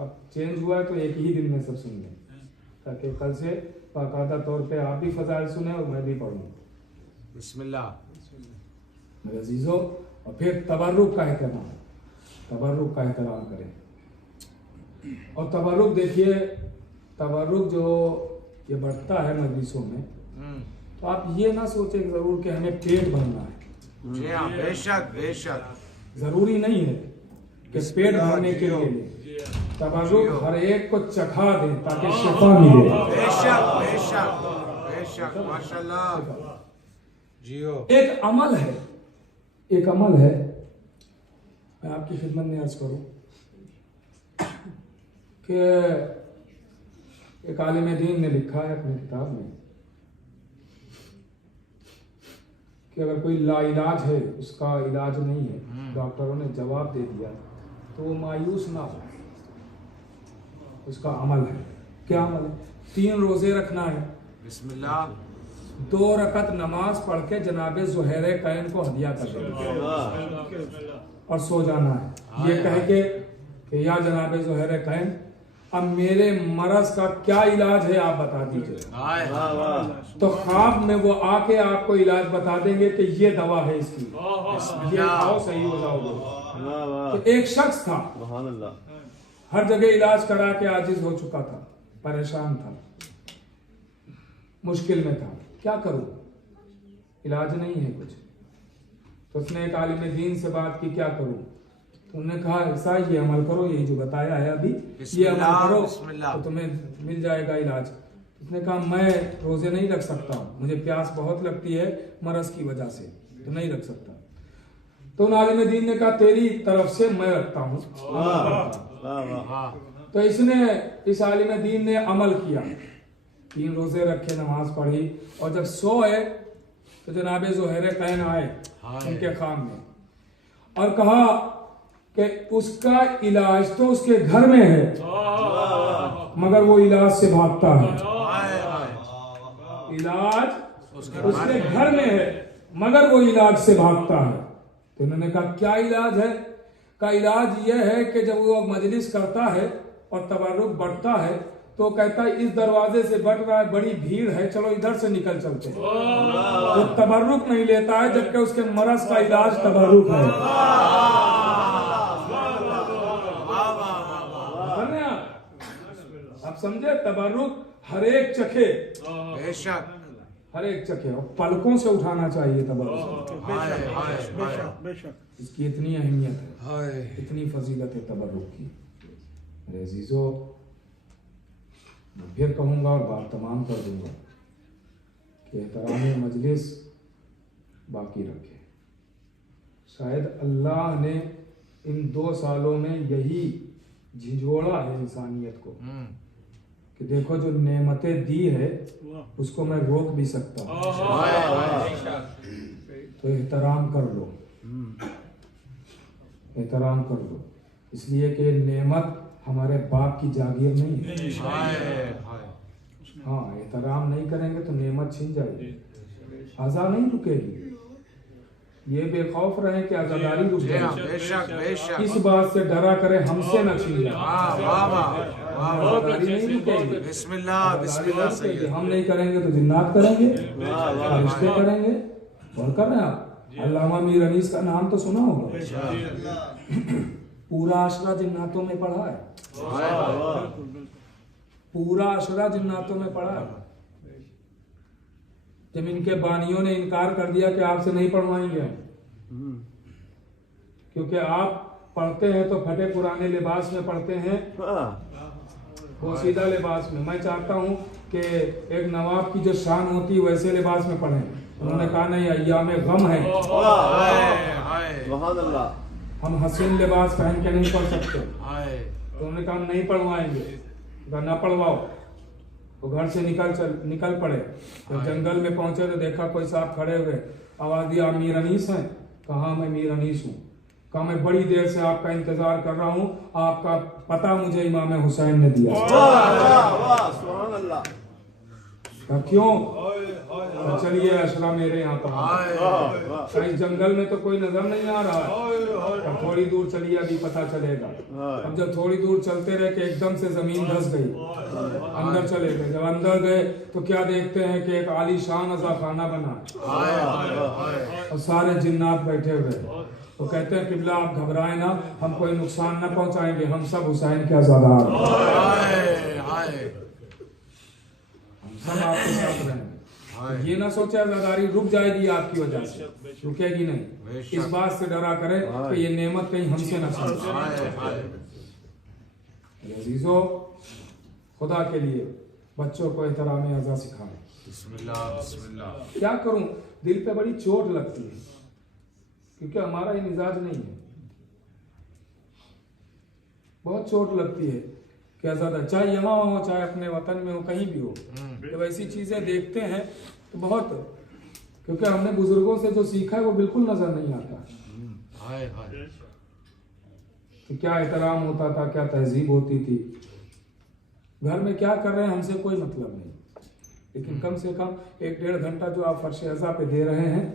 अब चेंज हुआ है तो एक ही दिन में सब सुन लें, ताकि कल से बाकायदा तौर पे आप भी फजाइल सुने और मैं भी पढ़ूँ। बिस्मिल्लाह। मेरे अजीजों, और फिर तबर्रुक का एहतराम, तबर्रुक का एहतराम करें। और तबर्रुक देखिए, तबर्रुक जो ये बढ़ता है मजलिसों में, तो आप ये ना सोचें जरूर कि हमें पेट भरना है। जी हाँ बेशक बेशक। जरूरी नहीं है कि पेट भरने के लिए तबर्रुक हर एक को चखा दे ताकि शिफा मिले। बेशक बेशक बेशक माशाल्लाह जियो। एक अमल है, एक अमल है, मैं आपकी खिदमत में अर्ज करूं कि एक आलिम दीन ने लिखा है अपनी किताब में कि अगर कोई लाइलाज है, उसका इलाज नहीं है, डॉक्टरों ने जवाब दे दिया, तो वो मायूस ना हो। उसका अमल है। क्या अमल है? 3 रोजे रखना है, बिस्मिल्लाह। 2 रकत नमाज पढ़ के जनाबे ज़ुहैर कैन को हदिया कर देना और सो जाना है। ये कह के कि या जनाबे ज़ुहैर कैन, अब मेरे मरज का क्या इलाज है आप बता दीजिए। हाय तो ख्वाब में वो आके आपको इलाज बता देंगे कि ये दवा है इसकी, ये खाओ सही हो जाओगे। तो एक शख्स था, हर जगह इलाज करा के आजिज हो चुका था, परेशान था, मुश्किल में था, क्या करूं, इलाज नहीं है कुछ। तो उसने एक आलिम दीन से बात की, क्या करूं। उन्होंने कहा ऐसा ये अमल करो, यही जो बताया है अभी, ये अमल करो तो तुम्हें मिल जाएगा इलाज। उसने कहा मैं रोजे नहीं रख सकता, मुझे प्यास बहुत लगती है मरज की वजह से, तो नहीं रख सकता। तो उन आलिम दीन ने कहा तेरी तरफ से मैं रखता हूँ। तो इसने इस आलिम दीन ने अमल किया, 3 रोजे रखे, नमाज पढ़ी, और जब सोए तो जनाब ज़ुहैर कैन आए उनके खाम में और कहा कि उसका इलाज तो उसके घर में है मगर वो इलाज से भागता है। इलाज उसके घर में है मगर वो इलाज से भागता है। तो उन्होंने कहा क्या इलाज है? का इलाज यह है कि जब वो मजलिस करता है और तबर्रुक बढ़ता है तो कहता है इस दरवाजे से बढ़ रहा है, बड़ी भीड़ है, चलो इधर से निकल चलते हैं। वो तबर्रुक नहीं लेता है जबकि उसके मरज का इलाज तबर्रुक है। आप समझे? तबर्रुक हर एक चखे, बेशक हर एक चखे, और पलकों से उठाना चाहिए तबर्रुक। इसकी इतनी अहमियत है, इतनी फजीलत है तबर्रुक की। मेरे अजीजों, मैं फिर कहूँगा और बात तमाम कर दूंगा कि एहतराम मजलिस बाकी रखे। शायद अल्लाह ने इन 2 सालों में यही झिझोड़ा है इंसानियत को कि देखो जो नेमतें दी है उसको मैं रोक भी सकता हूँ, तो एहतराम कर लो, एहतराम कर लो, इसलिए कि नेमत हमारे बाप की जागीर नहीं है। हाँ, एहतराम नहीं करेंगे तो नेमत छिन जाएगी, आज़ा नहीं रुकेगी। ये बेखौफ रहे कि आजादारी रुक जाए, इस बात से डरा करे हमसे न छिन जाए। आजादारी नहीं रुकेगी, बिस्मिल्लाह बिस्मिल्लाह सही। हम नहीं करेंगे तो जिन्नात करेंगे, फरिश्ते करेंगे। और कर रहे हैं आप, अल्लामा मीर अनीस का नाम तो सुना होगा। पूरा आशरा जिन्नातों में पढ़ा है, पूरा आशरा जिन्नातों में पढ़ा है। जब इनके बानियों ने इनकार कर दिया कि आपसे नहीं पढ़वाएंगे हम, क्योंकि आप पढ़ते हैं तो फटे पुराने लिबास में पढ़ते हैं, वो सीधा लिबास में। मैं चाहता हूँ कि एक नवाब की जो शान होती है वैसे लिबास में पढ़ें। उन्होंने कहा नहीं, अय्याम गम है, हम हसीन लिबास पहन के नहीं पढ़ सकते। तो उन्होंने कहा हम नहीं पढ़वाएंगे, ना पढ़वाओ। तो घर से निकल पड़े। जब जंगल में पहुंचे तो देखा कोई साहब खड़े हुए, आवाज दिया, आप मीर अनीस हैं? कहा मैं मीर अनीस हूँ। कहा मैं बड़ी देर से आपका इंतजार कर रहा हूँ, आपका पता मुझे इमाम हुसैन ने दिया। क्यों? चलिए अशरा मेरे यहाँ पर। इस जंगल में तो कोई नजर नहीं आ रहा है, थोड़ी दूर चलिए अभी पता चलेगा। अब जब थोड़ी दूर चलते रहे कि एकदम से जमीन धंस गई, अंदर चले गए। जब अंदर गए तो क्या देखते हैं कि एक आलीशान अज़ाखाना बना है और सारे जिन्नात बैठे हुए। तो कहते हैं किबला आप घबराएं ना, हम कोई नुकसान न पहुंचाएंगे, हम सब हुसैन के आज़ादार, हम सब आपके साथ रहेंगे। ये ना सोचे आज़ादारी रुक जाएगी आपकी वजह से, रुकेगी नहीं। इस बात से डरा करे कि ये नेमत कहीं हमसे न छीन जाए। अजीजों, खुदा के लिए बच्चों को एहतराम अज़ा सिखाएं। बिस्मिल्लाह बिस्मिल्लाह। क्या करूं, दिल पे बड़ी चोट लगती है क्योंकि हमारा ये मिजाज नहीं है। बहुत चोट लगती है कि आज़ादा, चाहे यहाँ हो चाहे अपने वतन में हो, कहीं भी हो, जब ऐसी चीजें देखते हैं तो बहुत, क्योंकि हमने बुजुर्गों से जो सीखा है वो बिल्कुल नजर नहीं आता कि क्या एहतराम होता था, क्या तहजीब होती थी। घर में क्या कर रहे हैं हमसे कोई मतलब नहीं, लेकिन कम से कम 1-1.5 घंटा जो आप फर्श अज़ा पे दे रहे हैं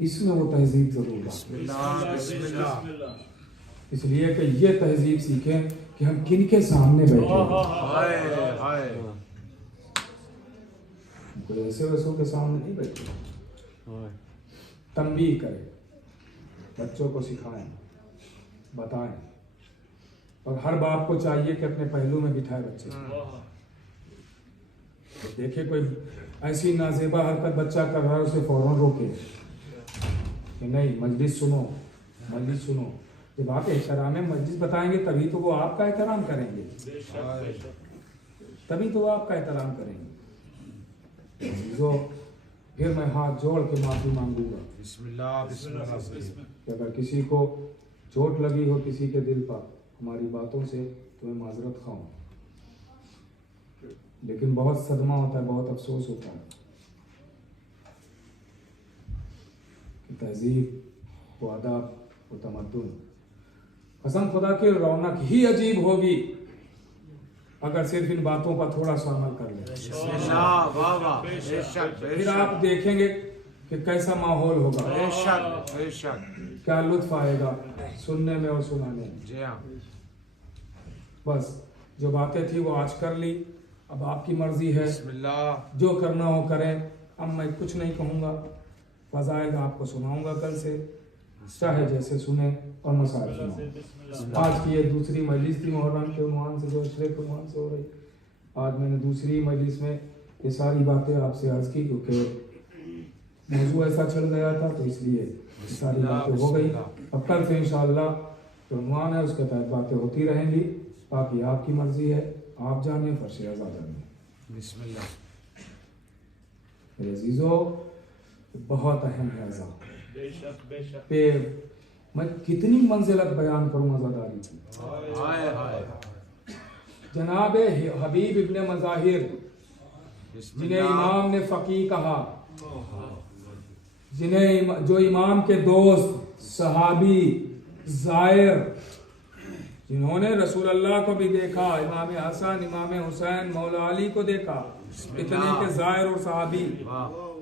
इसमें वो तहजीब जरूर है। इसलिए कि ये तहजीब सीखें कि हम किन के सामने बैठे हैं। कोई ऐसे वैसों के सामने नहीं बैठे। तंबीह करें, बच्चों को सिखाएं, बताएं, और हर बाप को चाहिए कि अपने पहलू में बिठाए बच्चे। तो देखे कोई ऐसी नाजेबा हरकत बच्चा कर रहा है, उसे फौरन रोके कि नहीं, मजलिस सुनो, मजलिस सुनो। जब आप एहतराम मजलिस बताएंगे तभी तो वो आपका एहतराम करेंगे, तभी तो वो आपका एहतराम करेंगे। जो फिर मैं हाथ जोड़ के माफी मांगूंगा बिस्मिल्लाह बिस्मिल्लाह कि अगर किसी को चोट लगी हो किसी के दिल पर हमारी बातों से तो मैं माजरत खाऊं। लेकिन बहुत सदमा होता है, बहुत अफसोस होता है कि तहजीब व अदब व तमद्दुन, कसम खुदा की रौनक ही अजीब होगी अगर सिर्फ इन बातों पर थोड़ा सा अमल कर ले। बिस्मिल्लाह वाह वाह बेशक फिर बेशक आप देखेंगे कि कैसा माहौल होगा, बेशक बेशक क्या लुत्फ आएगा सुनने में और सुनाने में। जी हाँ बस जो बातें थी वो आज कर ली, अब आपकी मर्जी है, बिस्मिल्लाह जो करना हो करें। अब मैं कुछ नहीं कहूँगा, फजाइल आपको सुनाऊंगा कल से, चाहे जैसे सुने और मसाइल सुनाऊं। आज की ये दूसरी मजलिस थी मुहर्रम के उन्वान से, जो अशरे के उन्वान से हो रही। आज मैंने दूसरी मजलिस में ये सारी बातें आपसे अर्ज की, क्योंकि मौजू ऐसा चल गया था तो इसलिए ये सारी बातें हो गई। अब कल से इंशाअल्लाह जो उन्वान है उसके तहत बातें होती रहेंगी। बाकी आपकी मर्जी है, आप जानिए फर्श अज़ा जानिए। बिस्मिल्लाह मेरे अजीजों, बहुत अहम है अज़ा बेशक बेशक पे मैं कितनी मंजिलत बयान करूं अज़ादारी की। हाय हाय जनाब हबीब इब्ने मज़ाहिर, जिन्हें बिस्मिल्लाह इमाम ने फ़कीह कहा, जिन्हें जो इमाम के दोस्त सहाबी ज़ायर, जिन्होंने रसूल अल्लाह को भी देखा, इमाम हसन इमाम हुसैन मौला अली को देखा, इतने के ज़ायर और सहाबी,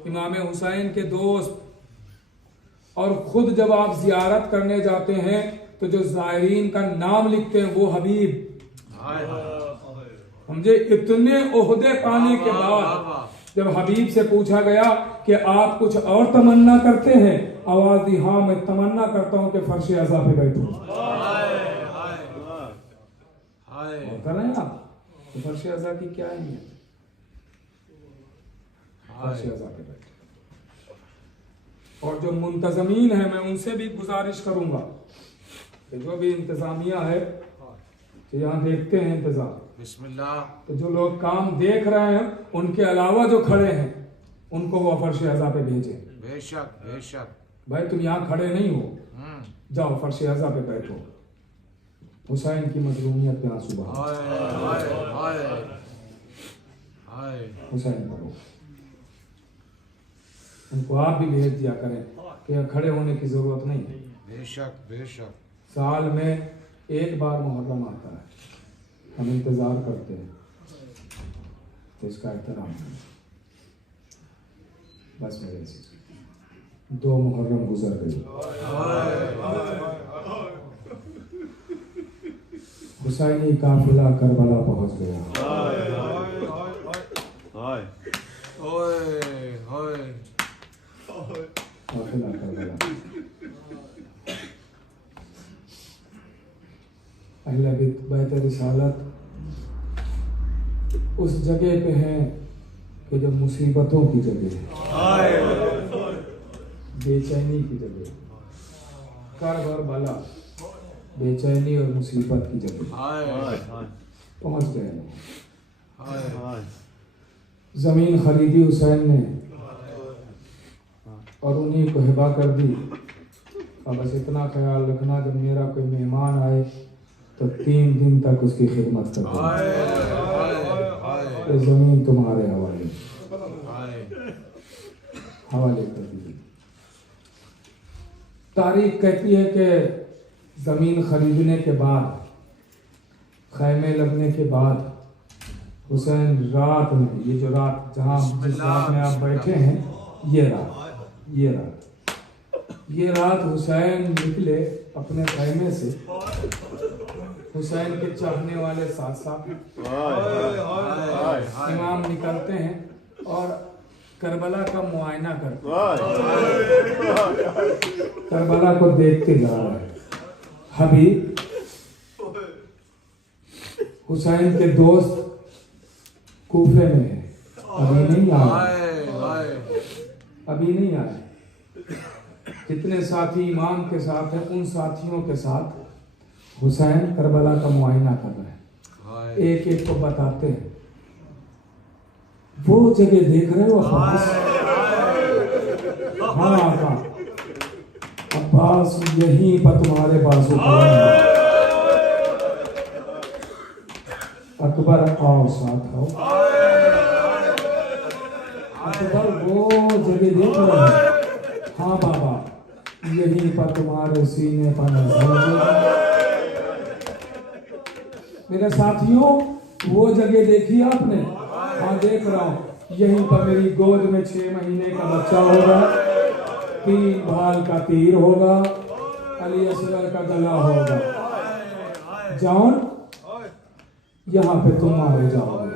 इमाम हुसैन के दोस्त, और खुद जब आप जियारत करने जाते हैं तो जो ज़ायरीन का नाम लिखते हैं वो हबीब। हाय समझे, इतने ओहदे पाने के बाद जब हबीब से पूछा गया कि आप कुछ और तमन्ना करते हैं, आवाज दी हाँ मैं तमन्ना करता हूं कि फर्श अज़ा पे बैठूं। और कर रहे हैं आप तो फर्श अज़ा की क्या है, फर्श अज़ा पे बैठे। और जो मुंतजमीन है मैं उनसे भी गुजारिश करूंगा कि जो भी इंतजामिया है कि यहाँ देखते हैं इंतजाम, बिस्मिल्लाह तो जो लोग काम देख रहे हैं उनके अलावा जो खड़े हैं उनको वो फर्श अज़ा पे भेजें। बेशक बेशक भाई तुम यहाँ खड़े नहीं हो, जाओ फर्श अज़ा पे बैठो, हुसैन की मजलूमियत पे आंसू बहाओ, हाय हाय हाय हुसैन पढ़ो। उनको आप भी भेज दिया करें कि खड़े होने की जरूरत नहीं है। बेशक बेशक साल में एक बार मुहर्रम आता है, हम इंतजार करते हैं तो इसका एहतराम करें। बस मेरे से 2 मुहर्रम गुजर गई, हुसैनी काफिला करबला पहुंच गया। ओए ओए काफिला करबला, अहले बैत रिसालत उस जगह पे हैं कि जो मुसीबतों की जगह है, बेचैनी की जगह, कर्ब और बला, बेचैनी और मुसीबत की जगह पहुंच गए। जमीन खरीदी हुसैन ने और उन्हीं को हिबा कर दी। अब बस इतना ख्याल रखना जब मेरा कोई मेहमान आए तो 3 दिन तक उसकी खिदमत करता, तो जमीन तुम्हारे हवाले कर दी। तारीख कहती है कि जमीन खरीदने के बाद, खैमे लगने के बाद, हुसैन रात में, ये जो रात जहाँ जिस रात में आप बैठे हैं, ये रात हुसैन निकले अपने खैमे से, हुसैन के चाहने वाले साथ साथ इमाम निकलते हैं और करबला का मुआयना करते हैं, करबला को देखते जा रहा है। हबीब हुसैन के दोस्त कूफे में है, अभी नहीं आए। जितने साथी इमाम के साथ हैं उन साथियों के साथ हुसैन करबला का मुआयना कर रहे हैं, एक एक को बताते हैं। वो जगह देख रहे हो, हाँ आका अब्बास यहीं पर तुम्हारे पास अकबर आओ साथ आओ। अकबर वो जगह देख रहे हैं। हाँ बाबा यहीं पर तुम्हारे सीने पर नजर। मेरे साथियों वो जगह देखी आपने? हाँ देख रहा हूँ। यहीं पर मेरी गोद में 6 महीने का बच्चा होगा, 3 भाल का तीर होगा, अली असगर का गला होगा। जॉन यहाँ पे तुम मारे जाओगे,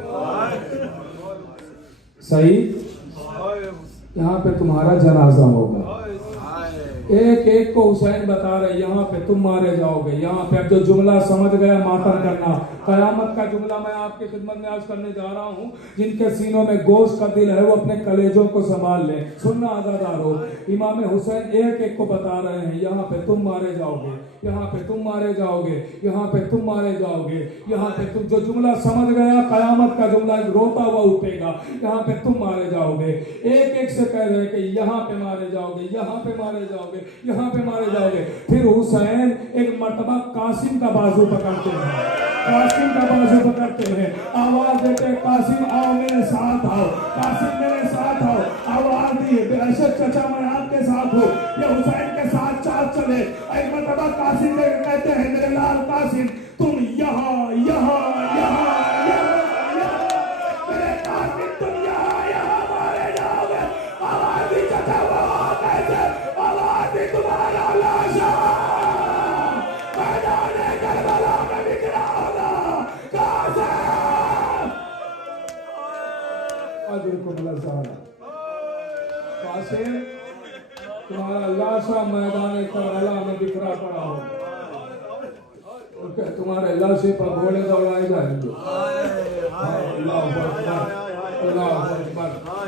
सही? यहाँ पे तुम्हारा जनाजा होगा। एक एक को हुसैन बता रहे यहाँ पे तुम मारे जाओगे। यहाँ पे अब जो जुमला समझ गया मातम करना, कयामत का जुमला मैं आपकी खिदमत में आज करने जा रहा हूँ। जिनके सीनों में गोश्त का दिल है वो अपने कलेजों को संभाल ले। सुनना आजादार हो, इमाम हुसैन एक एक को बता रहे हैं यहाँ पे तुम मारे जाओगे, यहाँ पे तुम मारे जाओगे, यहाँ पे तुम मारे जाओगे, यहाँ पे तुम। जो जुमला समझ गया कयामत का जुमला रोता हुआ उठेगा, यहाँ पे तुम मारे जाओगे। एक एक से कह रहे कि यहाँ पे मारे जाओगे, यहाँ पे मारे जाओगे, यहाँ पे मारे जाओगे। फिर हुसैन एक मर्तबा कासिम का बाजू पकड़ते हैं, कासिम का बाजू पकड़ते हैं, आवाज देते हैं कासिम आओ मेरे साथ आओ, कासिम मेरे साथ आओ। आवाज दी बेशक चचा मैं आपके साथ हूँ, ये हुसैन के साथ चाल चले। एक मर्तबा कासिम कहते हैं मेरे लाल कासिम तुम यहाँ यहाँ यहाँ मेरे कासिम तुम यहाँ यहाँ मारे जाओगे। आवाज दी चचा वो कैसे, आवाज दी तुम्हारा लाशा मैदाने करबला में बिखरा होगा। कासिम अजरकुम लज़ाना, कासिम तुम्हारा लाशा मैदान करबला में बिखरा पड़ा होगा। तुम्हारे लाशे पर घोड़े दौड़ाए जाएंगे।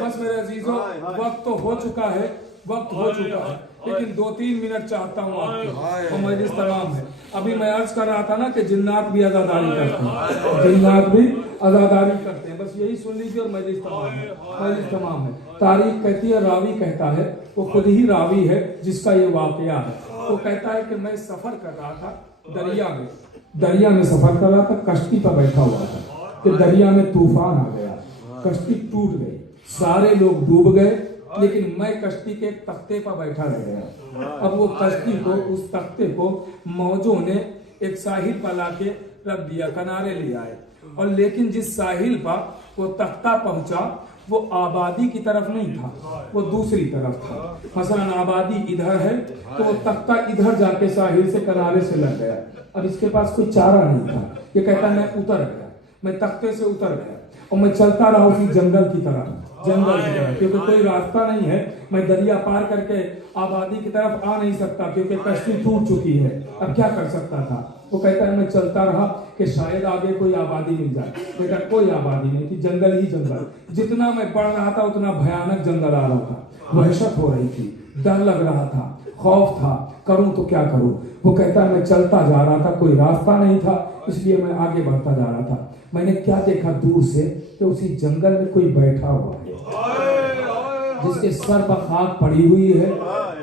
बस मेरे अजीजों वक्त तो हो चुका है, वक्त हो चुका है, लेकिन 2-3 मिनट चाहता हूँ आपके, और मजलिस तमाम है। अभी मैं अर्ज कर रहा था ना कि जिन्नात भी अज़ादारी करते हैं, जिन्नात भी अज़ादारी करते हैं। बस यही सुन लीजिए और मजलिस तमाम है, मजलिस तमाम है। तारीख कहती है, रावी कहता है, वो खुद ही रावी है जिसका ये वाकया है। वो कहता है कि मैं सफर कर रहा था दरिया में सफर कर रहा था, कश्ती पर बैठा हुआ था कि दरिया में तूफान आ गया, कश्ती टूट गई, सारे लोग डूब गए, लेकिन मैं कश्ती के एक तख्ते पर बैठा रह गया। अब वो कश्ती को, उस तख्ते को मौजों ने एक साहिल पर लाके रख दिया, किनारे ले आए। और लेकिन जिस साहिल पर वो तख्ता पहुंचा वो आबादी की तरफ नहीं था, वो दूसरी तरफ था। मसलन आबादी इधर है तो वो तख्ता इधर जाके साहिल से किनारे से लग गया। अब इसके पास कोई चारा नहीं था, ये कहता मैं उतर गया, मैं तख्ते से उतर गया और मैं चलता रहा उसी जंगल की तरफ, क्योंकि कोई रास्ता नहीं है। मैं दरिया पार करके आबादी की तरफ आ नहीं सकता क्योंकि कश्ती टूट चुकी है। अब क्या कर सकता था? वो कहता है मैं चलता रहा कि शायद आगे कोई आबादी मिल जाए, लेकिन कोई आबादी नहीं थी, जंगल ही जंगल। जितना मैं बढ़ रहा था उतना भयानक जंगल आ रहा था, वहशत हो रही थी, डर लग रहा था, खौफ था, करूं तो क्या करूं। वो कहता है मैं चलता जा रहा था, कोई रास्ता नहीं था, इसलिए मैं आगे बढ़ता जा रहा था। मैंने क्या देखा दूर से कि उसी जंगल में कोई बैठा हुआ है जिसके सर पर खाक पड़ी हुई है,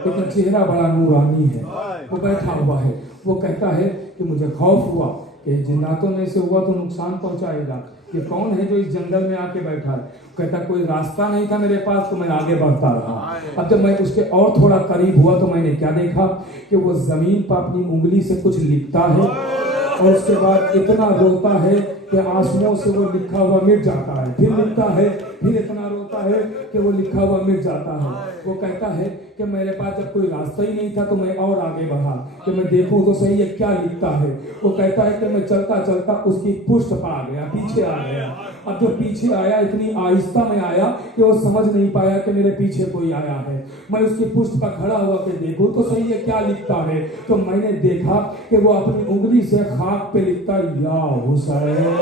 लेकिन चेहरा बड़ा नूरानी है, वो बैठा हुआ है। वो कहता है कि मुझे खौफ हुआ कि जिन्नातों में से हुआ तो नुकसान पहुंचाएगा, ये कौन है जो इस जंगल में आके बैठा है। कहता कोई रास्ता नहीं था मेरे पास तो मैं आगे बढ़ता रहा। अब जब मैं उसके और थोड़ा करीब हुआ तो मैंने क्या देखा कि वो जमीन पर अपनी उंगली से कुछ लिखता है और उसके बाद इतना रोता है कि आंसुओं से वो लिखा हुआ मिट जाता है, फिर लिखता है, फिर इतना रोता है कि वो लिखा हुआ मिट जाता है। वो कहता है कि मेरे पास जब कोई रास्ता ही नहीं था तो मैं और आगे बढ़ा कि मैं देखूं तो सही है क्या लिखता है। वो कहता है कि मैं चलता चलता उसकी पुष्ट पर आ गया, पीछे आ गया। अब जो पीछे आया इतनी आहिस्ता में आया कि वो समझ नहीं पाया कि मेरे पीछे कोई आया है। मैं उसकी पुष्ट पर खड़ा हुआ कि देखूं तो सही है क्या लिखता है। तो मैंने देखा कि वो अपनी उंगली से खाक पे लिखता या हुसैन,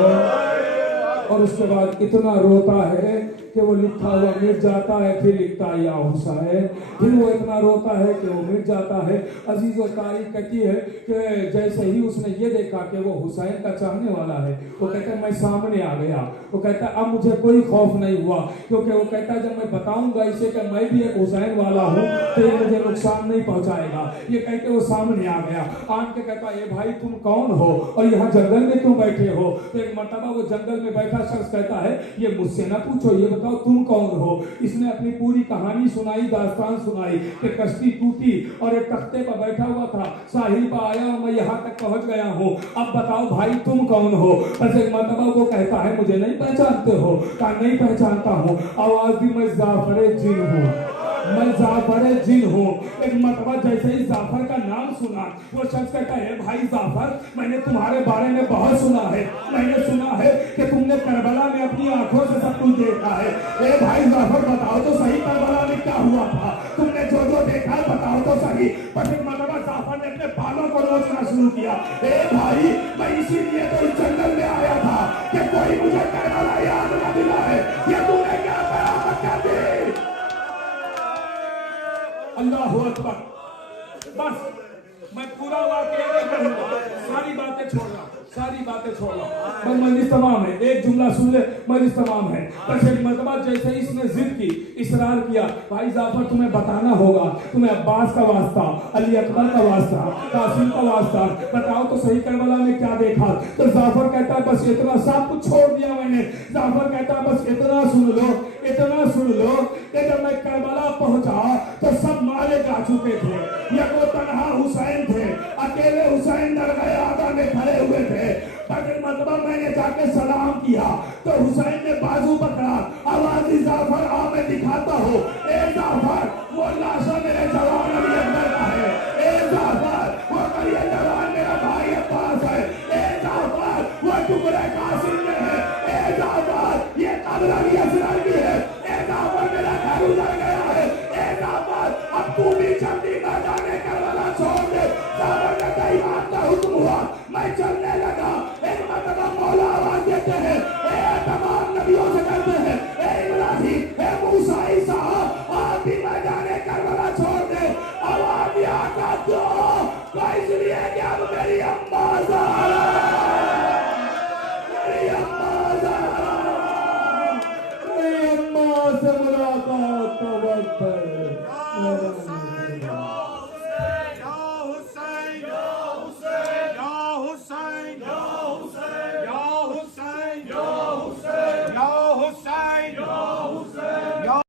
और उसके बाद इतना रोता है कि वो लिखा हुआ मिट जाता है, फिर लिखता है या हुसैन, फिर वो इतना रोता है कि वो मिट जाता है। अजीज और तारीख कहती है कि जैसे ही उसने ये देखा कि वो हुसैन का चाहने वाला है, वो कहता है मैं सामने आ गया। वो कहता है अब मुझे कोई खौफ नहीं हुआ, क्योंकि वो कहता है जब मैं बताऊंगा इसे कि मैं भी एक हुसैन वाला हूँ तो ये मुझे नुकसान नहीं पहुंचाएगा। ये कहते वो सामने आ गया, आन के कहता ये भाई तुम कौन हो और यहाँ जंगल में क्यों बैठे हो? तो एक मर्तबा वो जंगल में बैठा शख्स कहता है ये मुझसे ना पूछो, ये बताओ तुम कौन हो? इसने अपनी पूरी कहानी सुनाई, दास्तान सुनाई कि कश्ती टूटी और एक तख्ते पर बैठा हुआ था, साहिल पर आया और मैं यहाँ तक पहुंच गया हूँ, अब बताओ भाई तुम कौन हो? बस एक मर्तबा वो कहता है मुझे नहीं पहचानते हो? कहा नहीं पहचानता हूँ। आवाज दी मैं जाफर जिन हूँ, मैं जाफर जिन हूँ। एक मर्तबा जैसे ही जाफर का नाम सुना, वो शख्स कहता है भाई जाफर मैंने तुम्हारे बारे में बहुत सुना है, मैंने सुना है कि तुमने करबला में अपनी आंखों से सब कुछ देखा है। ए भाई जाफर बताओ तो सही करबला में क्या हुआ था? तुमने जो जो देखा है बताओ तो सही। पर एक मर्तबा जाफर ने अपने बालों को नोचना शुरू किया। ए भाई मैं इसीलिए तो इस जंगल में आया था कि कोई मुझे करबला याद न दिलाए। ये तूने क्या करामत कर दी? अल्लाहु अकबर। बस मैं पूरा वाकया नहीं कहूंगा, सारी बातें छोड़ रहा, सारी बातें छोड़ रहा। बस मजलिस तमाम है, एक जुमला सुन ले, मजलिस तमाम है। बस एक मर्तबा जैसे इसने जिद की, इसरार किया, भाई जाफर तुम्हें बताना होगा, तुम्हें अब्बास का वास्ता, अली अकबर का वास्ता, कासिम का वास्ता, बताओ तो सही करबला में क्या देखा? तो जाफर कहता है बस इतना, सब कुछ छोड़ दिया मैंने। जाफर कहता है बस इतना सुन लो, इतना सुन लो कि जब मैं करबला पहुंचा तो सब मारे जा चुके थे, ये वो तनहा हुसैन थे, अकेले हुसैन दरगाह आगा में खड़े हुए थे। मतलब मैंने जाके सलाम किया तो हुसैन ने बाजू पकड़ा, आवाज जाफर आ मैं दिखाता हूँ। ए जाफर वो लाशा मेरे जवान अली अकबर का है, ए जाफर वो करिए जवान मेरा भाई अब्बास है, ए जाफर वो टुकड़े कासिम में है, ए जाफर ये कब्र अली असगर भी है, ए जाफर मेरा घर उजड़ गया है, ए जाफर अब तू भी जल्दी मैदान करबला छोड़ दे। जाफर का तैयार का हुक्म हुआ, मैं चलने लगा। एक मर्तबा मौला आवाज देते हैं